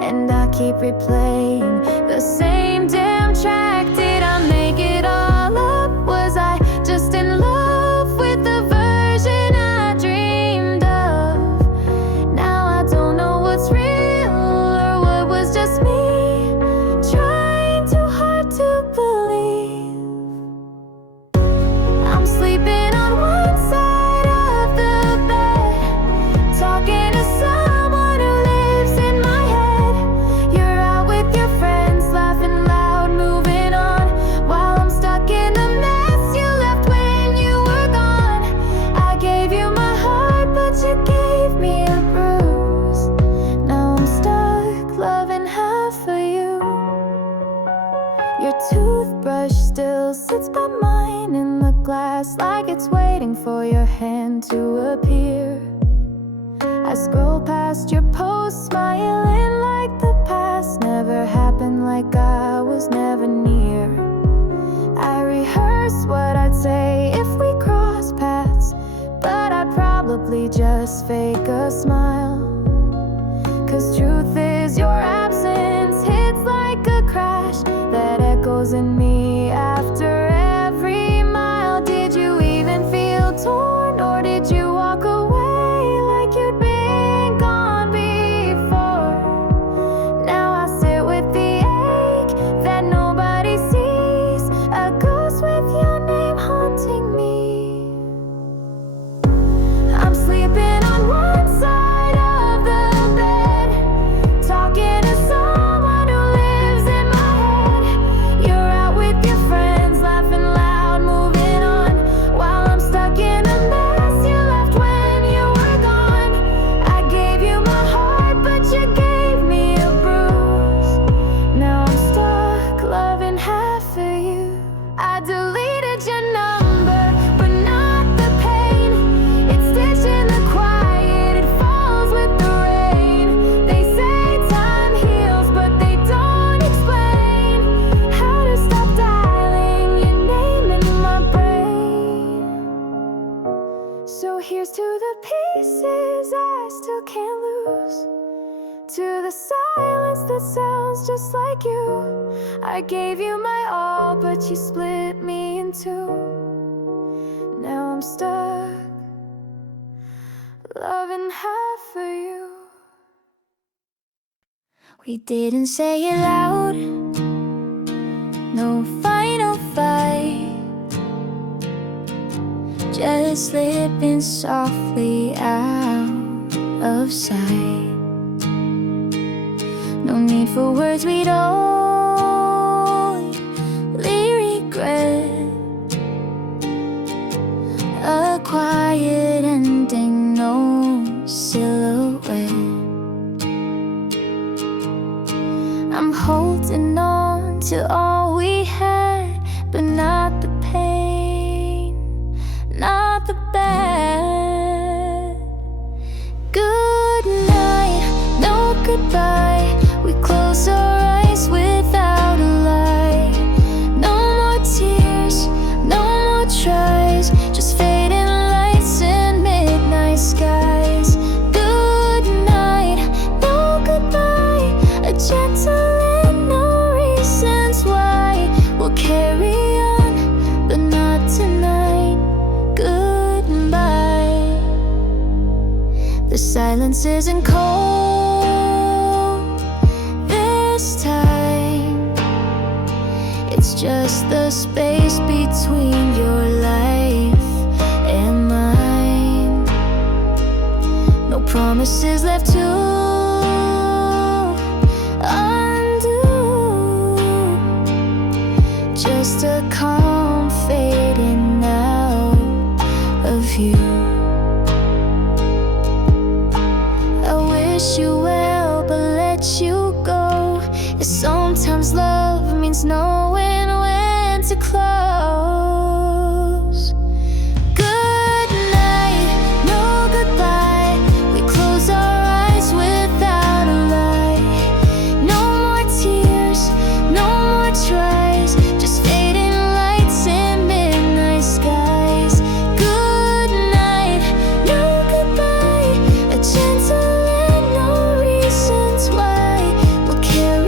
keep replaying the same damn track. Did I make it all up? Was I just in love with the version I dreamed of? Now I don't know what's real or what was just me, trying too hard to believe. I'm sleeping on one side of the bed, talking to someone who lives in my head. You're out with your friends, laughing loud, moving on, while I'm stuck in the mess you left when you were gone. I gave you my heart, but you gave me a bruise. Now I'm stuck, loving half of you. Your toothbrush still sits by mine in the glass, like it's waiting for your hand to appear. I scroll past your posts, smiling like the past never happened, like I was never near. I rehearse what I'd say if we cross paths, but I'd probably just fake a smile. 'Cause truth is, your absence hits like a crash that echoes in me after every mile. Did you even feel torn, or did you walk away like you'd been gone before? Now I sit with the ache that nobody sees, a ghost with your name haunting me. I'm sleeping on one side of the bed, talking to someone who lives in my head. You're out with your friends, laughing loud, moving on, while I'm stuck in the mess you left when you were gone. I gave you my heart, but you gave me a bruise. Now I'm stuck, loving half of you. I deleted your number, but not the pain. It's stitched in the quiet, it falls with the rain. They say time heals, but they don't explain how to stop dialing your name in my brain. So here's to the pieces I still can't lose, to the silence that sounds just like you. I gave you my all, but you split me in two. Now I'm stuck, loving half of you. We didn't say it loud, no final fight, just slipping softly out of sight. No need for words, we'd only regret a quiet ending, no silhouette. I'm holding on to all we had, but not the pain, not the bad. Good night, no goodbye. We close our eyes without a light. No more tears, no more tries, just fading lights and midnight skies. Good night, no goodbye. A gentle and no reasons why. We'll carry on, but not tonight. Goodbye. The silence isn't cold this time. It's just the space between your life and mine. No promises left to undo, just a calm fading out of you. I wish you well, but let you go. Sometimes love means knowing when to close. Good night, no goodbye. We close our eyes without a light. No more tears, no more tries, just fading lights and midnight skies. Good night, no goodbye. A gentle and no reasons why. We'll carry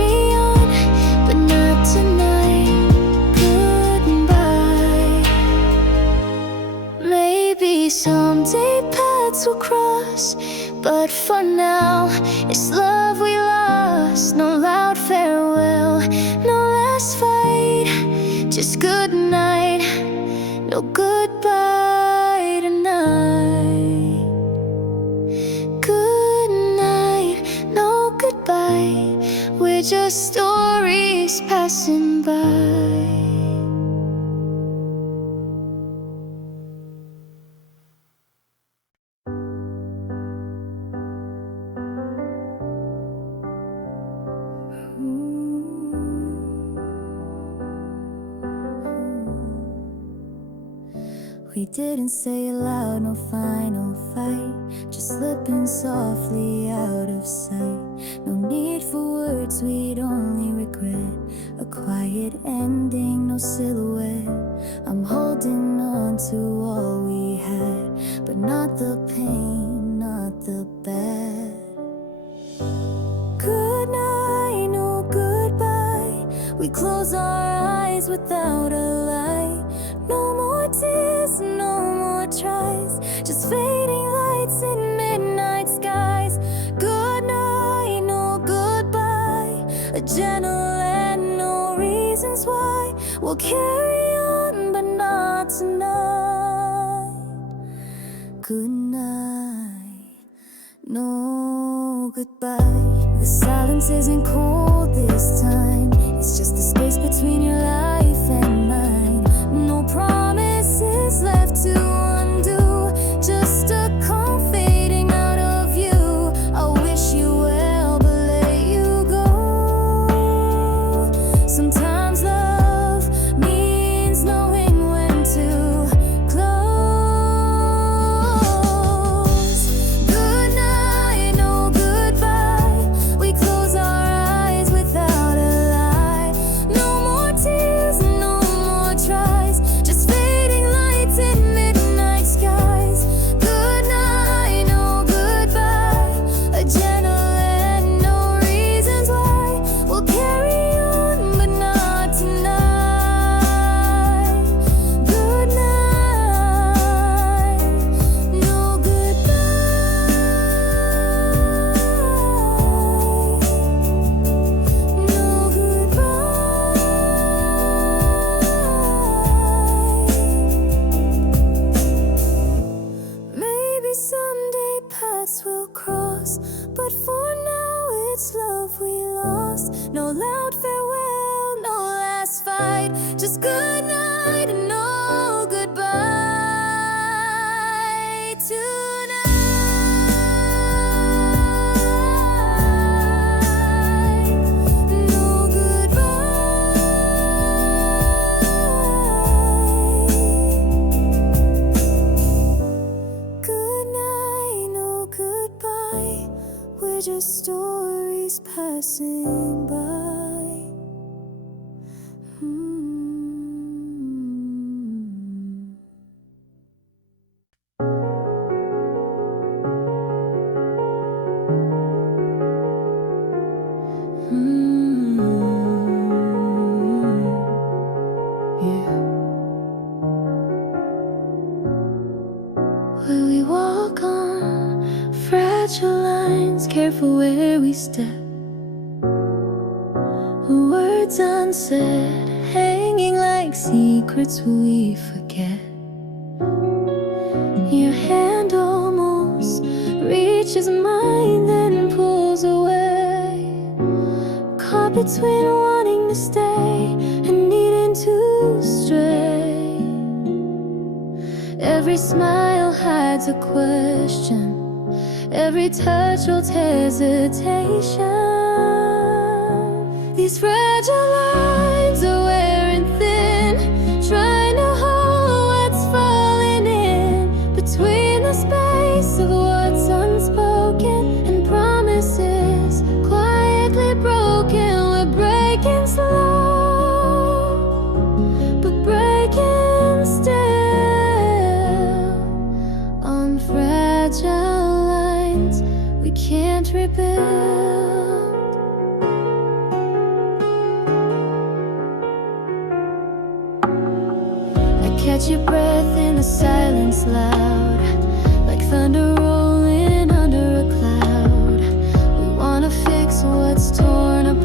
no loud farewell, no last fight, just good night, no goodbye tonight. Good night, no goodbye, we're just stories passing by. We didn't say it loud, no final fight, just slipping softly out of sight. No need for words, we'd only regret a quiet ending, no silhouette. I'm holding on to all we had, but not the pain, not the bad. Good night, no goodbye, we close our eyes without a light. No more tears, no more tries, just fading lights in midnight skies. Good night, no goodbye, a gentle and no reasons why. We'll carry on, but not tonight. Good night, no goodbye. The silence isn't cold this time, it's just the space between your life and mine. No promises left to undo, just a calm fading out of you. I wish you well, but let you go. Sometimes love means knowing when to close. Good night, no goodbye, we close our eyes without a lie. No more tears, no more tries, just fading lights in midnight skies. Good night, no goodbye, a gentle and no reasons why. We'll carry on, but not tonight. Good night, no goodbye, no goodbye. Maybe someday paths will cross, but for now it's love we lost. No loud farewell, no last fight, just good night and no goodbye tonight. No goodbye. Good night, no goodbye, we're just stories passing by. Yeah. Where we walk on fragile lines, careful where we step. Words unsaid, hanging like secrets we forget. Your hand almost reaches mine, then pulls away. Caught between wanting to stay and needing to stray. Every smile hides a question, every touch holds hesitation. These fragile lines are wearing thin, trying to hold what's falling in between the space of what's unspoken and promises quietly broken. We're breaking slow, but breaking still. On fragile lines we can't rebuild. Catch your breath in the silence loud, like thunder rolling under a cloud. We wanna fix what's torn apart.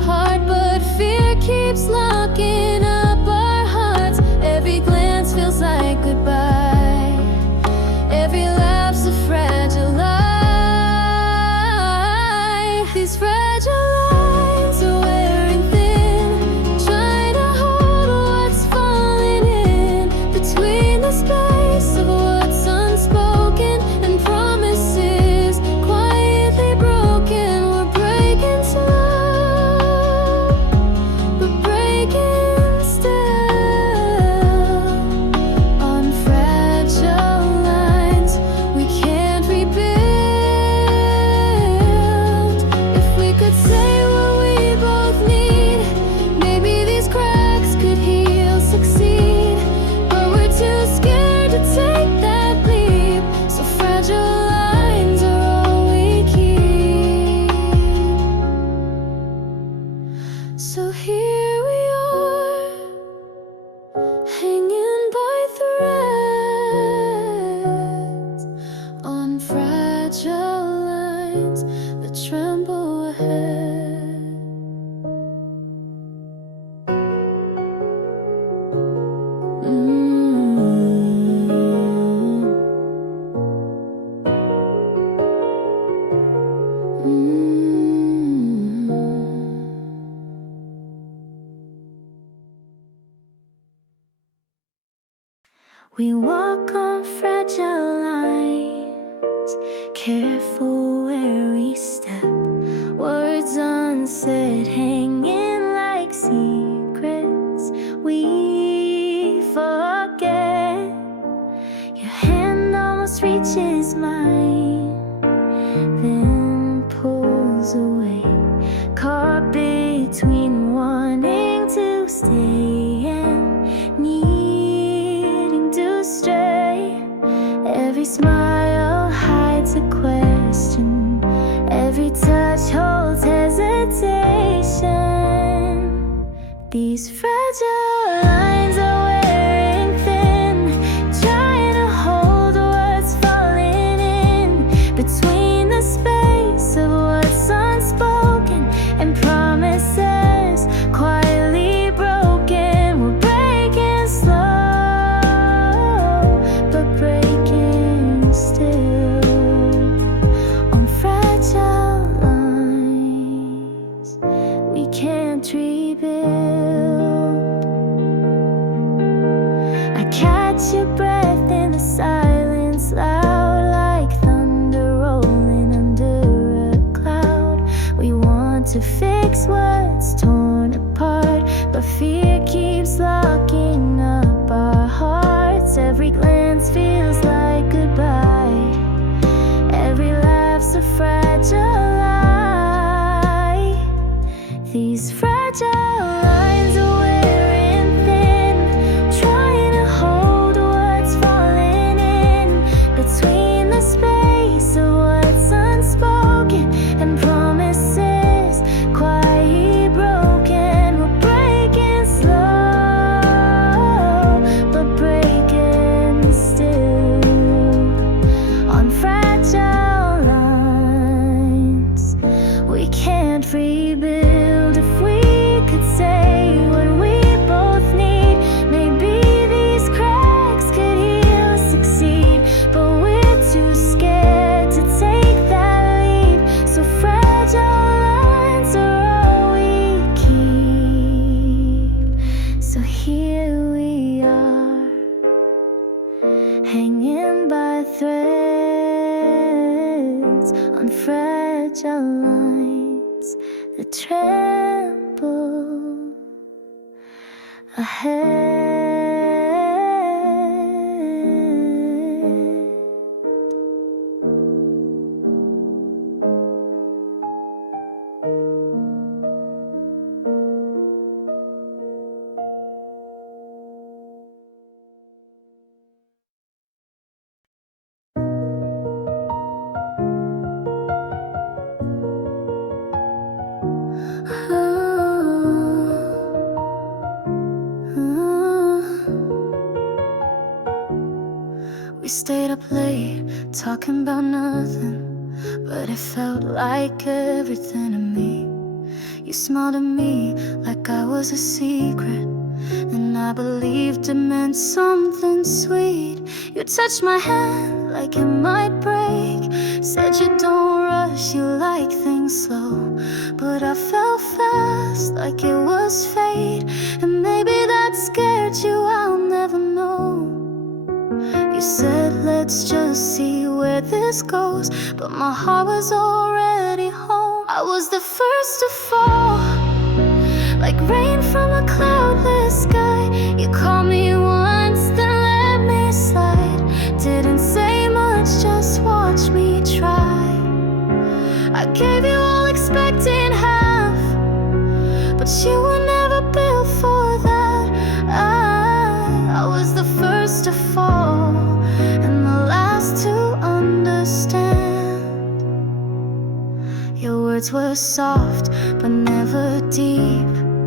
So here we are, hanging by threads on fragile lines that tremble ahead. We walk on fragile lines, careful where we step. Words unsaid, hanging like secrets we forget. Your hand almost reaches mine, then pulls away, caught between wanting to stay and needing to stray. Every smile hides a question, every touch holds hesitation. These fragile lines are wearing thin, trying to hold what's falling in between the space of what's unspoken and promises quietly broken. We're breaking slow, but breaking still on fragile lines we can't rebuild. I catch your breath in the silence, loud like thunder rolling under a cloud. We want to fix what's torn apart, but fear keeps locking up our hearts. Every glance feels like goodbye, every laugh's a fragile lie. These fragile lines are wearing thin, trying to hold what's falling in between the space of what's unspoken and promises quietly broken. We're breaking slow, but breaking still on fragile lines we can't rebuild. If we could say what we both need, maybe these cracks could heal, succeed, but we're too scared to take that leap. So fragile lines are all we keep. So here we are, hanging by threads on fragile lines that tremble ahead. We stayed up late, talking about nothing, but it felt like everything to me. You smiled at me like I was a secret, and I believed it meant something sweet. You touched my hand like it might break, said you don't rush, you like things slow. But I fell fast like it was fate, and maybe that scared you, I'll never know. You said let's just see where this goes, but my heart was already home. I was the first to fall, like rain from a cloudless sky. You called me once, then let me slide. Didn't say much, just watch me try. I gave you all expecting half, but you were never built for that. I was the first to fall and the last to understand. Your words were soft but never deep.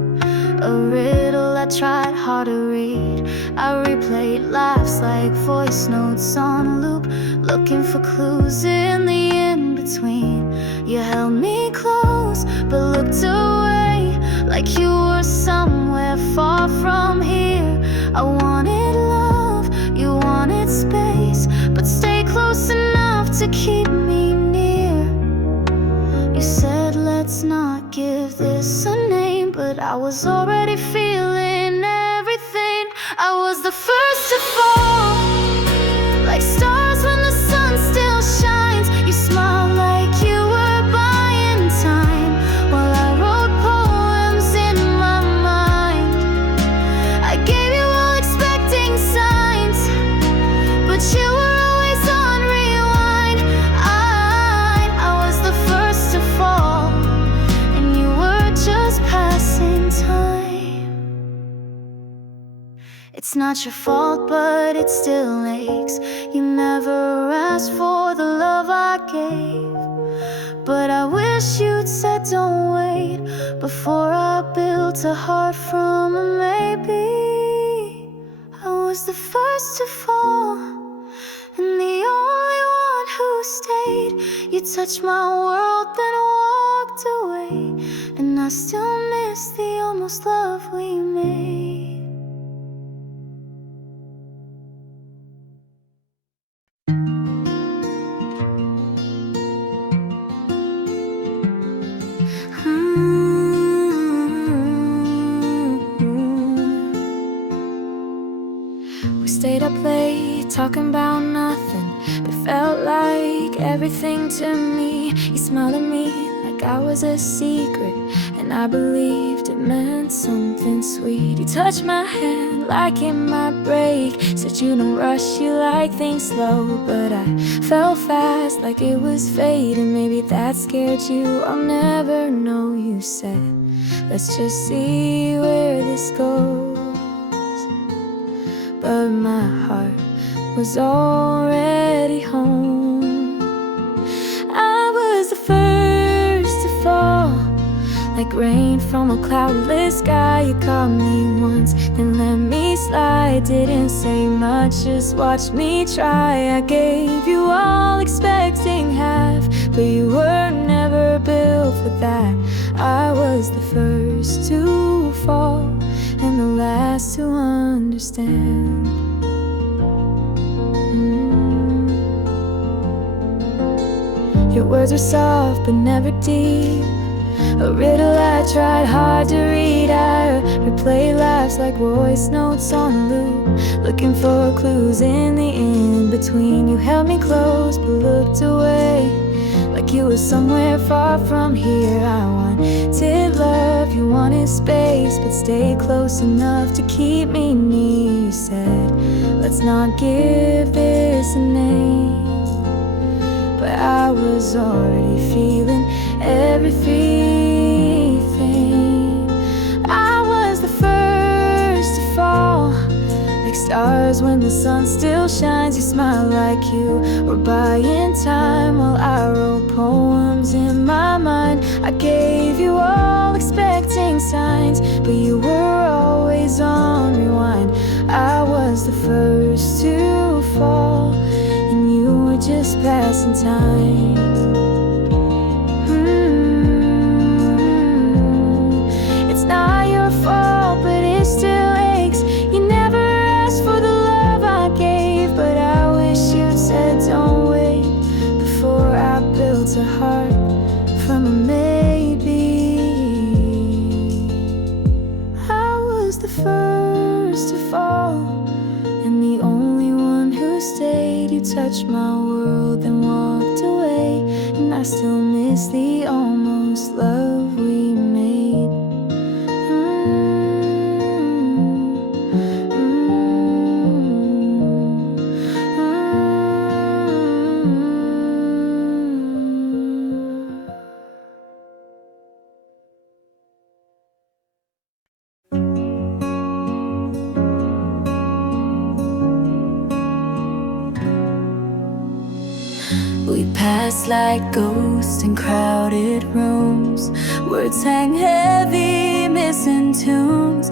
a riddle I tried hard to read. I replayed laughs like voice notes on loop, looking for clues in the in-between. You held me close, but looked away, like you were somewhere far from here. I wanted love, you wanted space, but stay close enough to keep me near. You said let's not give this a name, but I was already feeling everything. I was the first to fall, like stars when the sun still shines. You smiled like you were buying time, while I wrote poems in my mind. I gave you all expecting signs, but you were always on rewind. I was the first to fall, and you were just passing time. It's not your fault, but it still aches. You never asked for the love I gave, but I wish you'd said don't wait before I built a heart from a maybe. I was the first to fall, and the only one who stayed. You touched my world, then walked away, and I still miss the almost love we made. We stayed up late, talking about nothing, but felt like everything to me. You smiled at me like I was a secret, and I believed it meant something sweet. You touched my hand like it might break, said you don't rush, you like things slow. But I fell fast like it was fate, and maybe that scared you. I'll never know, you said, let's just see where this goes. But my heart was already home. I was the first to fall, like rain from a cloudless sky. You caught me once, then let me slide. Didn't say much, just watch me try. I gave you all expecting half, but you were never built for that. I was the first to fall, and the last to understand. Your words were soft but never deep, a riddle I tried hard to read. I replay laughs like voice notes on loop, looking for clues in the in-between. You held me close but looked away, like you were somewhere far from here. I wanted love, you wanted space, but stay close enough to keep me near. You said, let's not give this a name, but I was already feeling everything. I was the first to fall, like stars when the sun still shines. You smiled like you were buying time, while I wrote poems in my mind. I gave you all expecting signs, but you were always on rewind. I was the first to fall, and you were just passing time. It's not your fault, but it still aches. You never asked for the love I gave, but I wish you'd said don't wait before I built a heart from a maybe. I was the first to fall, and the only one who stayed. You touched my world, then walked away, and I still miss the almost love we made. We pass like ghosts in crowded rooms, words hang heavy, missing tunes.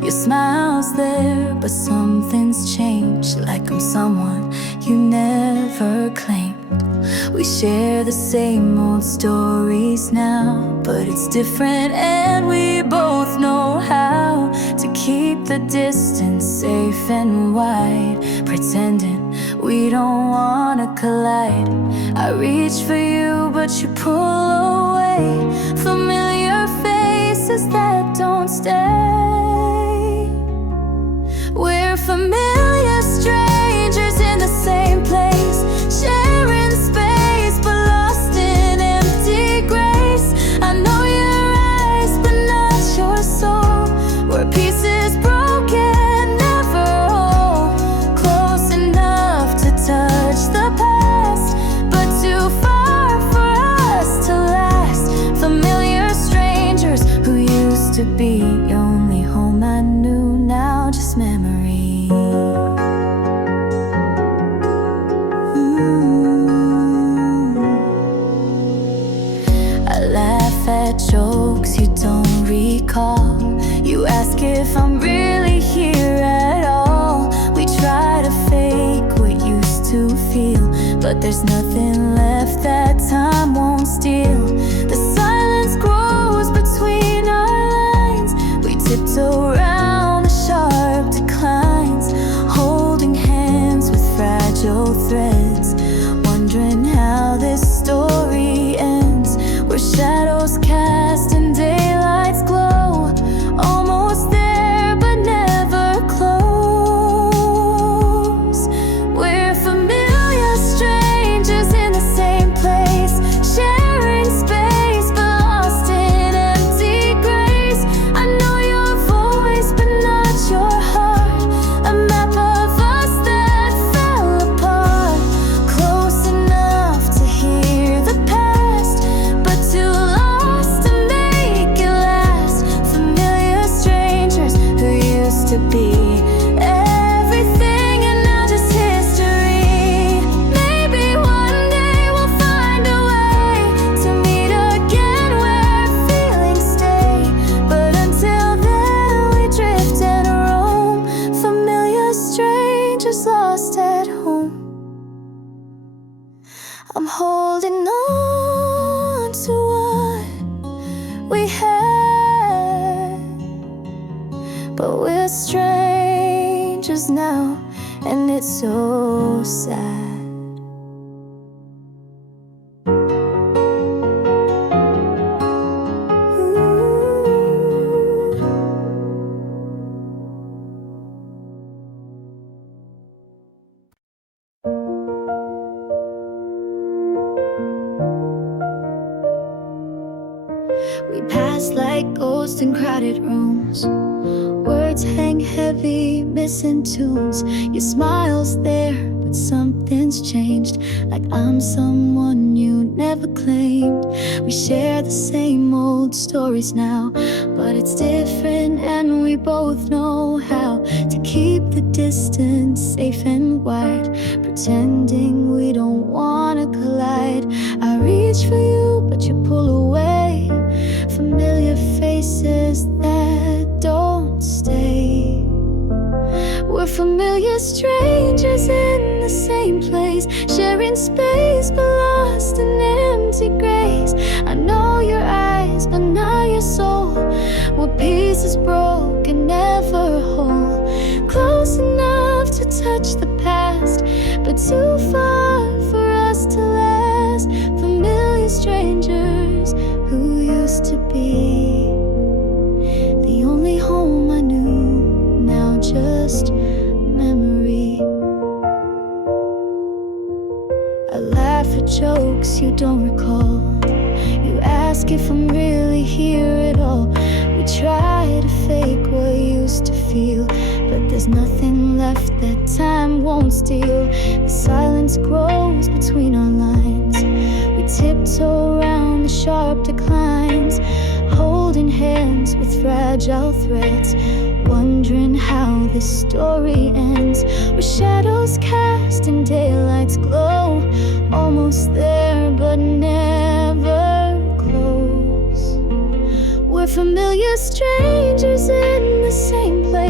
Your smile's there, but something's changed. Like I'm someone you never claimed. We share the same old stories now, but it's different and we both know how to keep the distance safe and wide, pretending we don't wanna collide. I reach for you, but you pull away. Familiar faces that don't stay. We're familiar strangers in the same place, sharing space but lost in empty grace. I know your eyes but not your soul. We're pieces broken, never whole. Close enough to touch the past, but too far for us to last. Familiar strangers who used to be your only home I knew, now just memory. I laugh at jokes you don't recall. You ask if I'm really here at all. We try to fake what used to feel, but there's nothing left that time won't steal. The silence grows between our lines. We tiptoe around the sharp declines, holding hands with fragile threads, wondering how this story ends. Where shadows cast and daylights glow, almost there but never close. We're familiar strangers in the same place, sharing space but lost in empty grace. I know your voice but not your heart, a map of us that fell apart. Close enough to hear the past, but too lost to make it last. Familiar strangers who used to be everything and now just history. Maybe one day we'll find a way to meet again where feelings stay, but until then we drift and roam. Familiar strangers lost at home. I'm holding on to what we had, but we're strangers now, and it's so sad. We pass like ghosts in crowded rooms. Words hang heavy, missing tunes. Your smile's there, but something's changed. Like I'm someone you never claimed. We share the same old stories now, but it's different and we both know how to keep the distance safe and wide, pretending we don't wanna collide. I reach for you, but you pull away. Familiar faces that don't stay. We're familiar strangers in the same place, sharing space but lost in empty grace. I know your eyes but not your soul. We're pieces broken, never whole. Close enough to touch the past, but too far for us to last. Familiar strangers who used to be the only home I knew, now just memory. I laugh at jokes you don't recall. You ask if I'm really here at all. We try to fake what used to feel, but there's nothing left that time won't steal. The silence grows between our lines. We tiptoe around the sharp declines, holding hands with fragile threads, wondering how this story ends. Where shadows cast and daylights glow, almost there but never close. We're familiar strangers in the same place,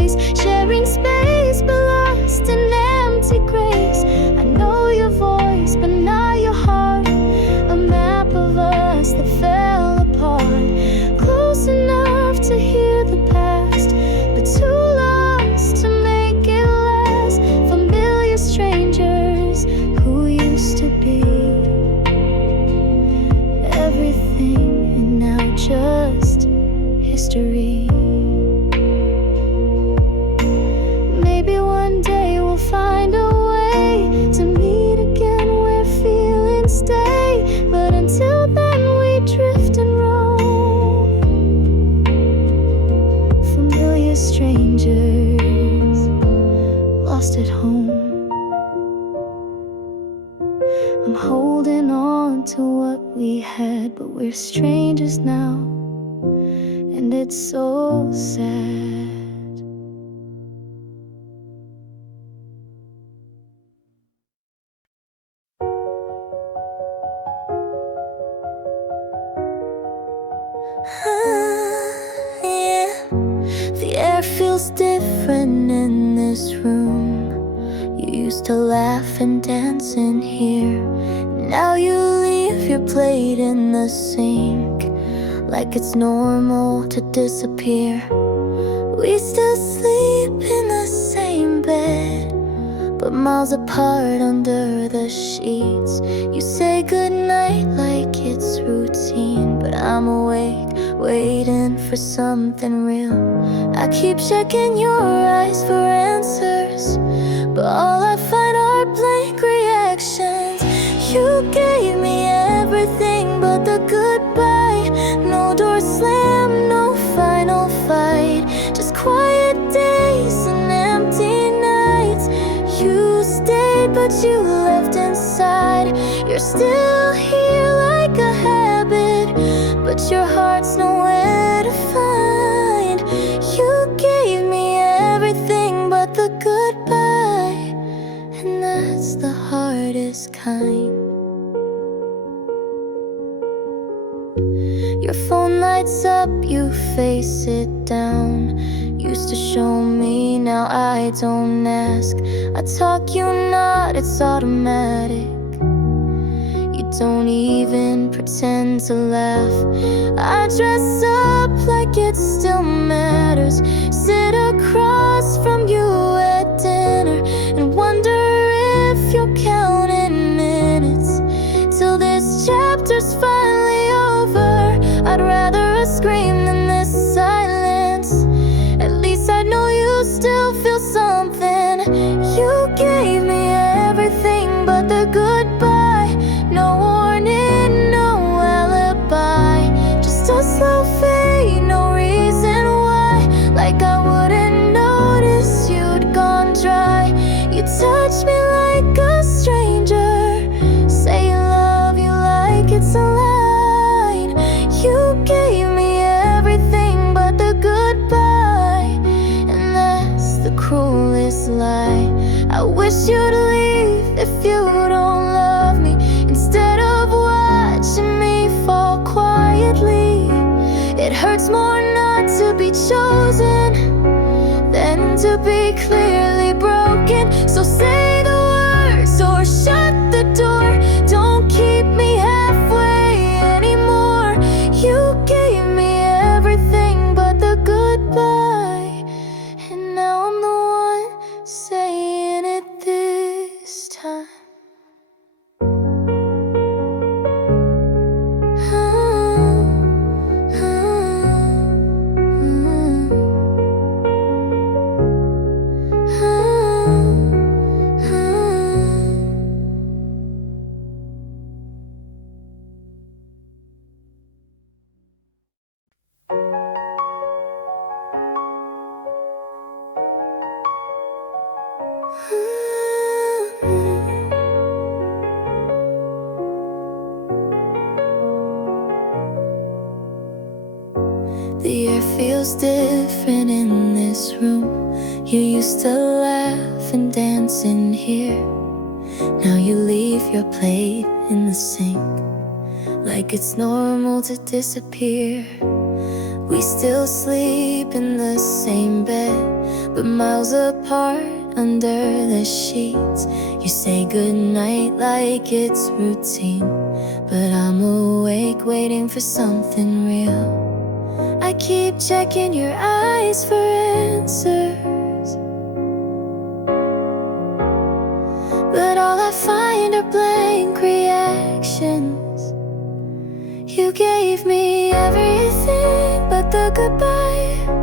Maybe one day we'll find a way to meet again where feelings stay. But until then we drift and roam, familiar strangers lost at home. I'm holding on to what we had, but we're strangers now, and it's so sad. Yeah. The air feels different in this room. You used to laugh and dance in here. Now you leave your plate in the sink, like it's normal to disappear. We still sleep in the same bed, but miles apart under the sheets. You say goodnight like it's routine, but I'm awake, waiting for something real. I keep checking your eyes for answers, but all I find are blank reactions. You gave me everything but the goodbye. No door slam, no final fight, just quiet days and empty nights. You stayed but you left inside. You're still here like a habit, but your heart's nowhere to find. You gave me everything but the goodbye, and that's the hardest kind. Your phone lights up, you face it down. Used to show me, now I don't ask. I talk, you nod, it's automatic. You don't even pretend to laugh. I dress up like it still matters. Sit across from you at dinner and wonder if you're counting minutes till this chapter's finally over. I'd rather a scream than this silence. At least I know you still feel something. You gave me everything but the goodbye. No warning, no alibi, just a slow fade, no reason why. Like I wouldn't notice you'd gone dry. You touch me like a stranger, say you love you like it's a line. You gave me everything but the goodbye, and that's the cruelest lie. I wish you'd leave if you don't love me, instead of watching me fall quietly. It hurts more not to be chosen than to be clearly broken. So say the words or shut the door. Don't keep me halfway anymore. You gave me everything but the goodbye, and now I'm the one saying it this time. The air feels different in this room. You used to laugh and dance in here. Now you leave your plate in the sink, like it's normal to disappear. We still sleep in the same bed, but miles apart under the sheets. You say goodnight like it's routine, but I'm awake waiting for something real. I keep checking your eyes for answers, but all I find are blank reactions. You gave me everything but the goodbye.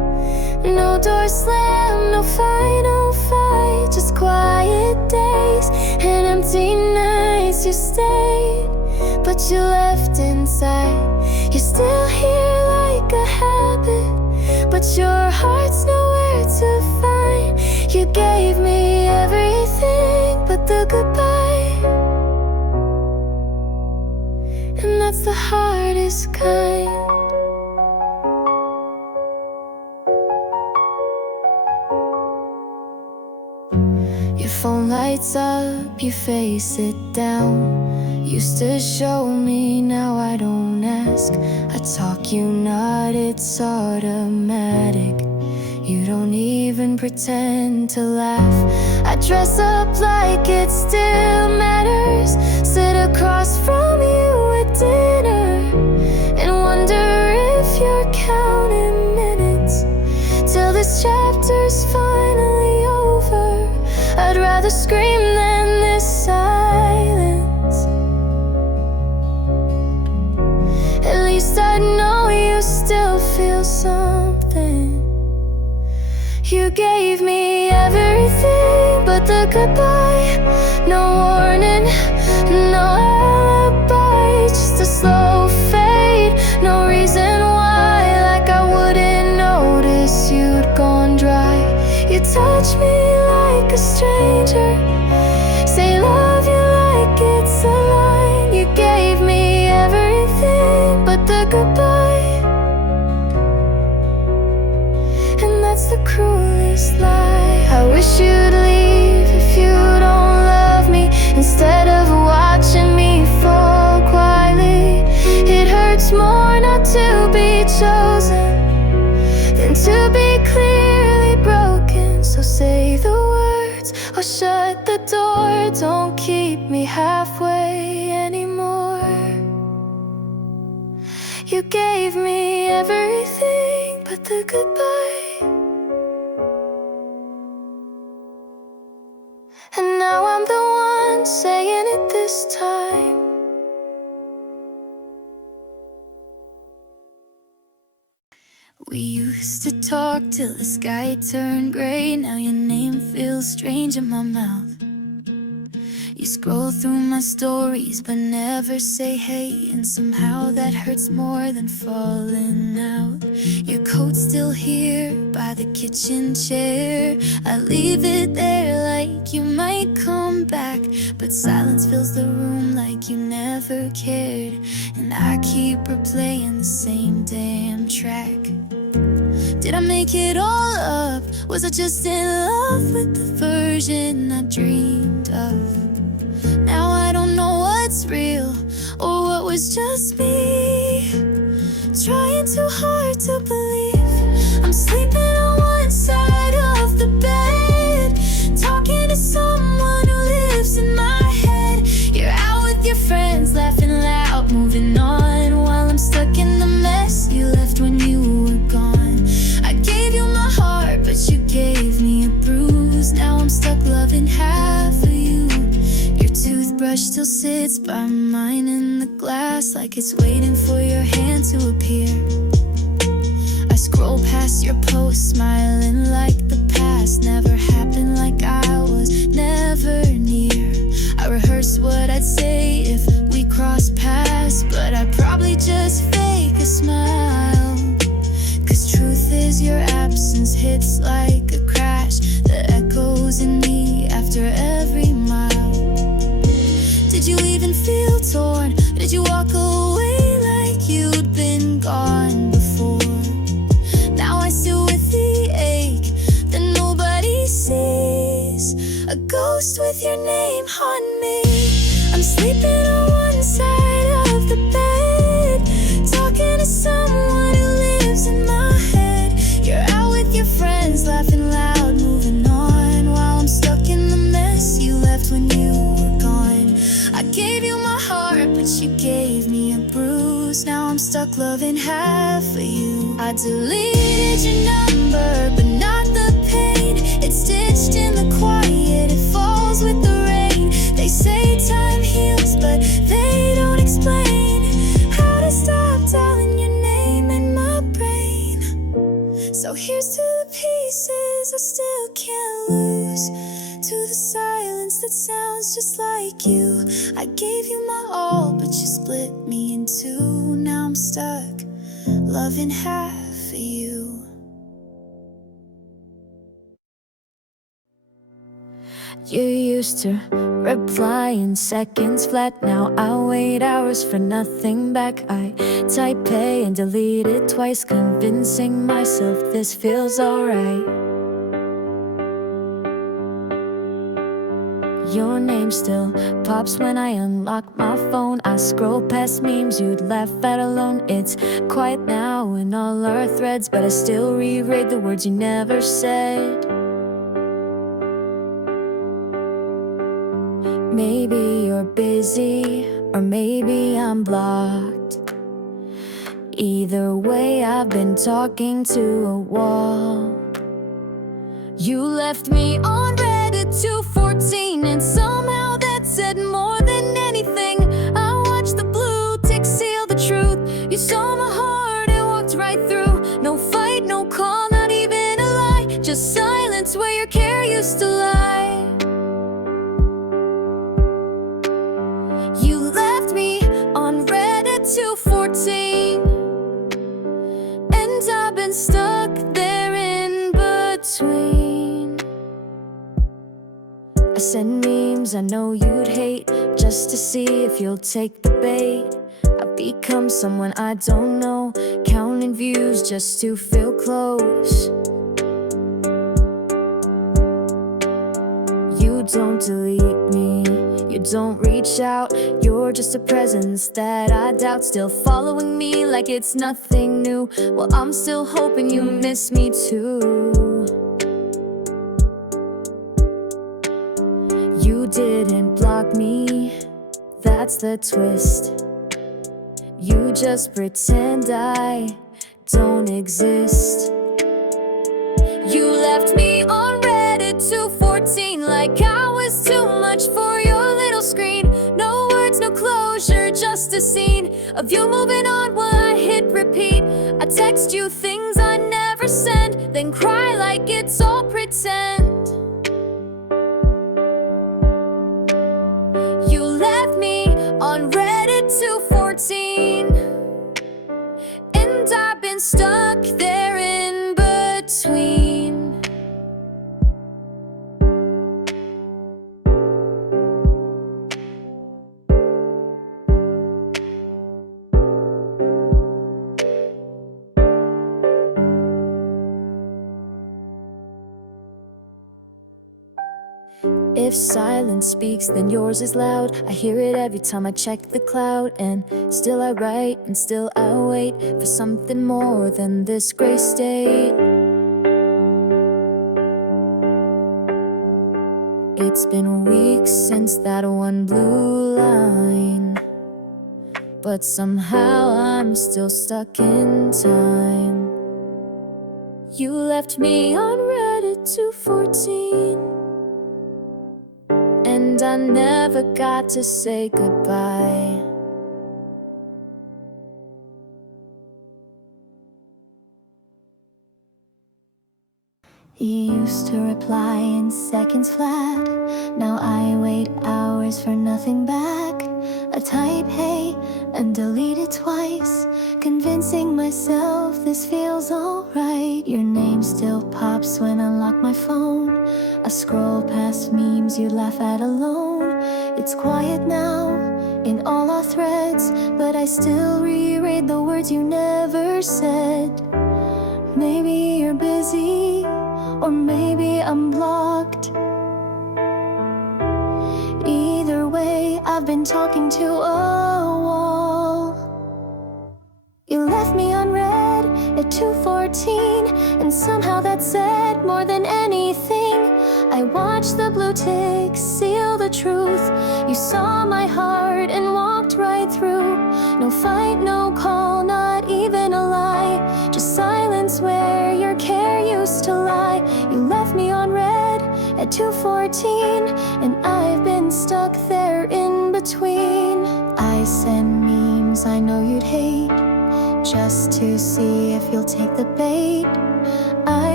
No door slam, no final fight, just quiet days and empty nights. You stayed, but you left inside. You're still here like a habit, but your heart's nowhere to find. You gave me everything but the goodbye, and that's the hardest kind. Your phone lights up, you face it down. Used to show me, now I don't ask. I talk, you nod, it's automatic. You don't even pretend to laugh. I dress up like it still matters. Sit across from you at dinner and wonder if you're counting minutes till this chapter's finally over. I'd rather scream than this silence. At least I know you still feel something. You gave me everything but the goodbye. No warning, no alibi, just a slow fade. No reason why, like I wouldn't notice you'd gone dry. You touch me like a stranger, say love you like it's a line. You gave me everything but the goodbye, and that's the cruelest lie. I wish you'd leave if you don't love me, instead of watching me fall quietly. It hurts more not to be chosen than to be clearly broken. So say the words or shut the door. Don't keep me halfway anymore. You gave me everything but the goodbye, and now I'm the one saying it this time. We used to talk till the sky turned gray. Now your name feels strange in my mouth. You scroll through my stories but never say hey, and somehow that hurts more than falling out. Your coat's still here by the kitchen chair. I leave it there like you might come back, but silence fills the room like you never cared. And I keep replaying the same damn track. Did I make it all up? Was I just in love with the version I dreamed of? Now I don't know what's real or what was just me. Trying too hard to believe I'm sleeping on one side of the bed, talking to someone who lives in my head. You're out with your friends, laughing loud, moving on, while I'm stuck in the mess you left when you were gone. I gave you my heart, but you gave me a bruise. Now I'm stuck loving half of you. Your toothbrush still sits by mine in the glass, like it's waiting for your hand to appear. I scroll past your posts, smiling like the past never happened, like I was never near. I rehearsed what I'd say if we crossed paths, but I'd probably just fake a smile. Cause truth is your absence hits like a crash that echoes in me after every mile. Did you even feel torn? Or did you walk away like you'd been gone before? Now I sit with the ache that nobody sees, a ghost with your name on me. I'm sleeping on one side of the bed, talking to someone who lives in my head. You're out with your friends, laughing loud, moving on, while I'm stuck in the mess you left when you were gone. I gave you my heart, but you gave me a bruise. Now I'm stuck loving half of you. I deleted your number, but not the pain. It's stitched in the quiet, it falls with the rain. They say time heals, but they don't explain how to stop dialing your name in my brain. So Here's to the pieces I still can't lose, to the silence that sounds just like you. I gave you my all, but you split me in two. Now I'm stuck, loving half of you. You used to reply in seconds flat. Now I wait hours for nothing back. I type pay and delete it twice, convincing myself this feels alright. Your name still pops when I unlock my phone. I scroll past memes you'd laugh at alone. It's quiet now in all our threads, but I still reread the words you never said. Maybe you're busy, or maybe I'm blocked. Either way, I've been talking to a wall. You left me on red at 2:14, and somehow that said more than anything. I watched the blue tick seal the truth. You saw my heart and walked right through. No fight, no call, not even a lie, just silence where your care used to lie. You left me on red at 2:14, and I've been stuck there in between. I send memes I know you'd hate, just to see if you'll take the bait. I've become someone I don't know, counting views just to feel close. You don't delete me, you don't reach out. You're just a presence that I doubt, still following me like it's nothing new. Well, I'm still hoping you miss me too. You didn't block me, that's the twist. You just pretend I don't exist. You left me on red at 2:14, like I was too much for your little screen. No words, no closure, just a scene of you moving on while I hit repeat. I text you things I never send, then cry like it's all pretend. You left me on red at 2:14, and I've been stuck there in between. If silence speaks, then yours is loud. I hear it every time I check the cloud. And still I write, and still I wait for something more than this gray state. It's been weeks since that one blue line, but somehow I'm still stuck in time. You left me on red at 2:14, and I never got to say goodbye. You used to reply in seconds flat. Now I wait hours for nothing back. I type hey and delete it twice, convincing myself this feels alright. Your name still pops when I unlock my phone. I scroll past memes you laugh at alone. It's quiet now in all our threads, but I still reread the words you never said. Maybe you're busy, or maybe I'm blocked. Either way, I've been talking to a wall. You left me on red at 2:14, and somehow that said more than anything. I watched the blue tick seal the truth. You saw my heart and walked right through. No fight, no call, not even a lie, just silence where your care used to lie. You left me on red at 2:14, and I've been stuck there in between. I send memes I know you'd hate, just to see if you'll take the bait. I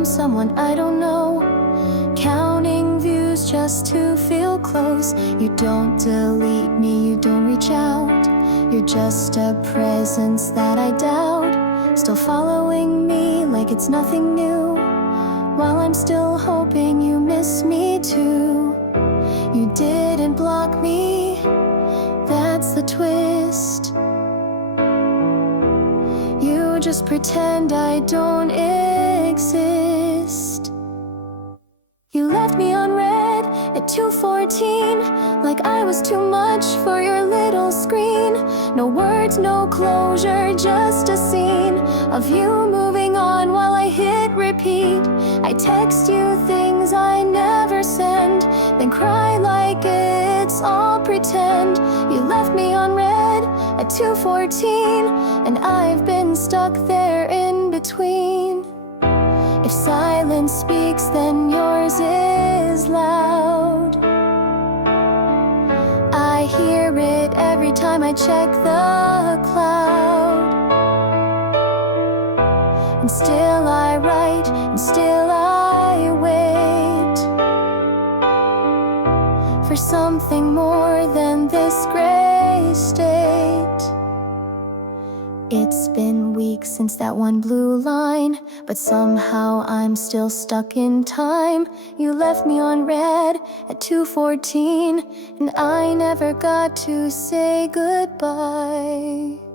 from someone I don't know, counting views just to feel close. You don't delete me, you don't reach out. You're just a presence that I doubt, still following me like it's nothing new, while I'm still hoping you miss me too. You didn't block me, that's the twist. You just pretend I don't exist. You left me on red at 2:14, like I was too much for your little screen. No words, no closure, just a scene of you moving on while I hit repeat. I text you things I never send, then cry like it's all pretend. You left me on red at 2:14, and I've been stuck there in between. If silence speaks, then yours is loud. I hear it every time I check the cloud. And still I write, and still I wait for something more than this gray state. It's been weeks since that one blue line, but somehow I'm still stuck in time. You left me on red at 2:14, and I never got to say goodbye.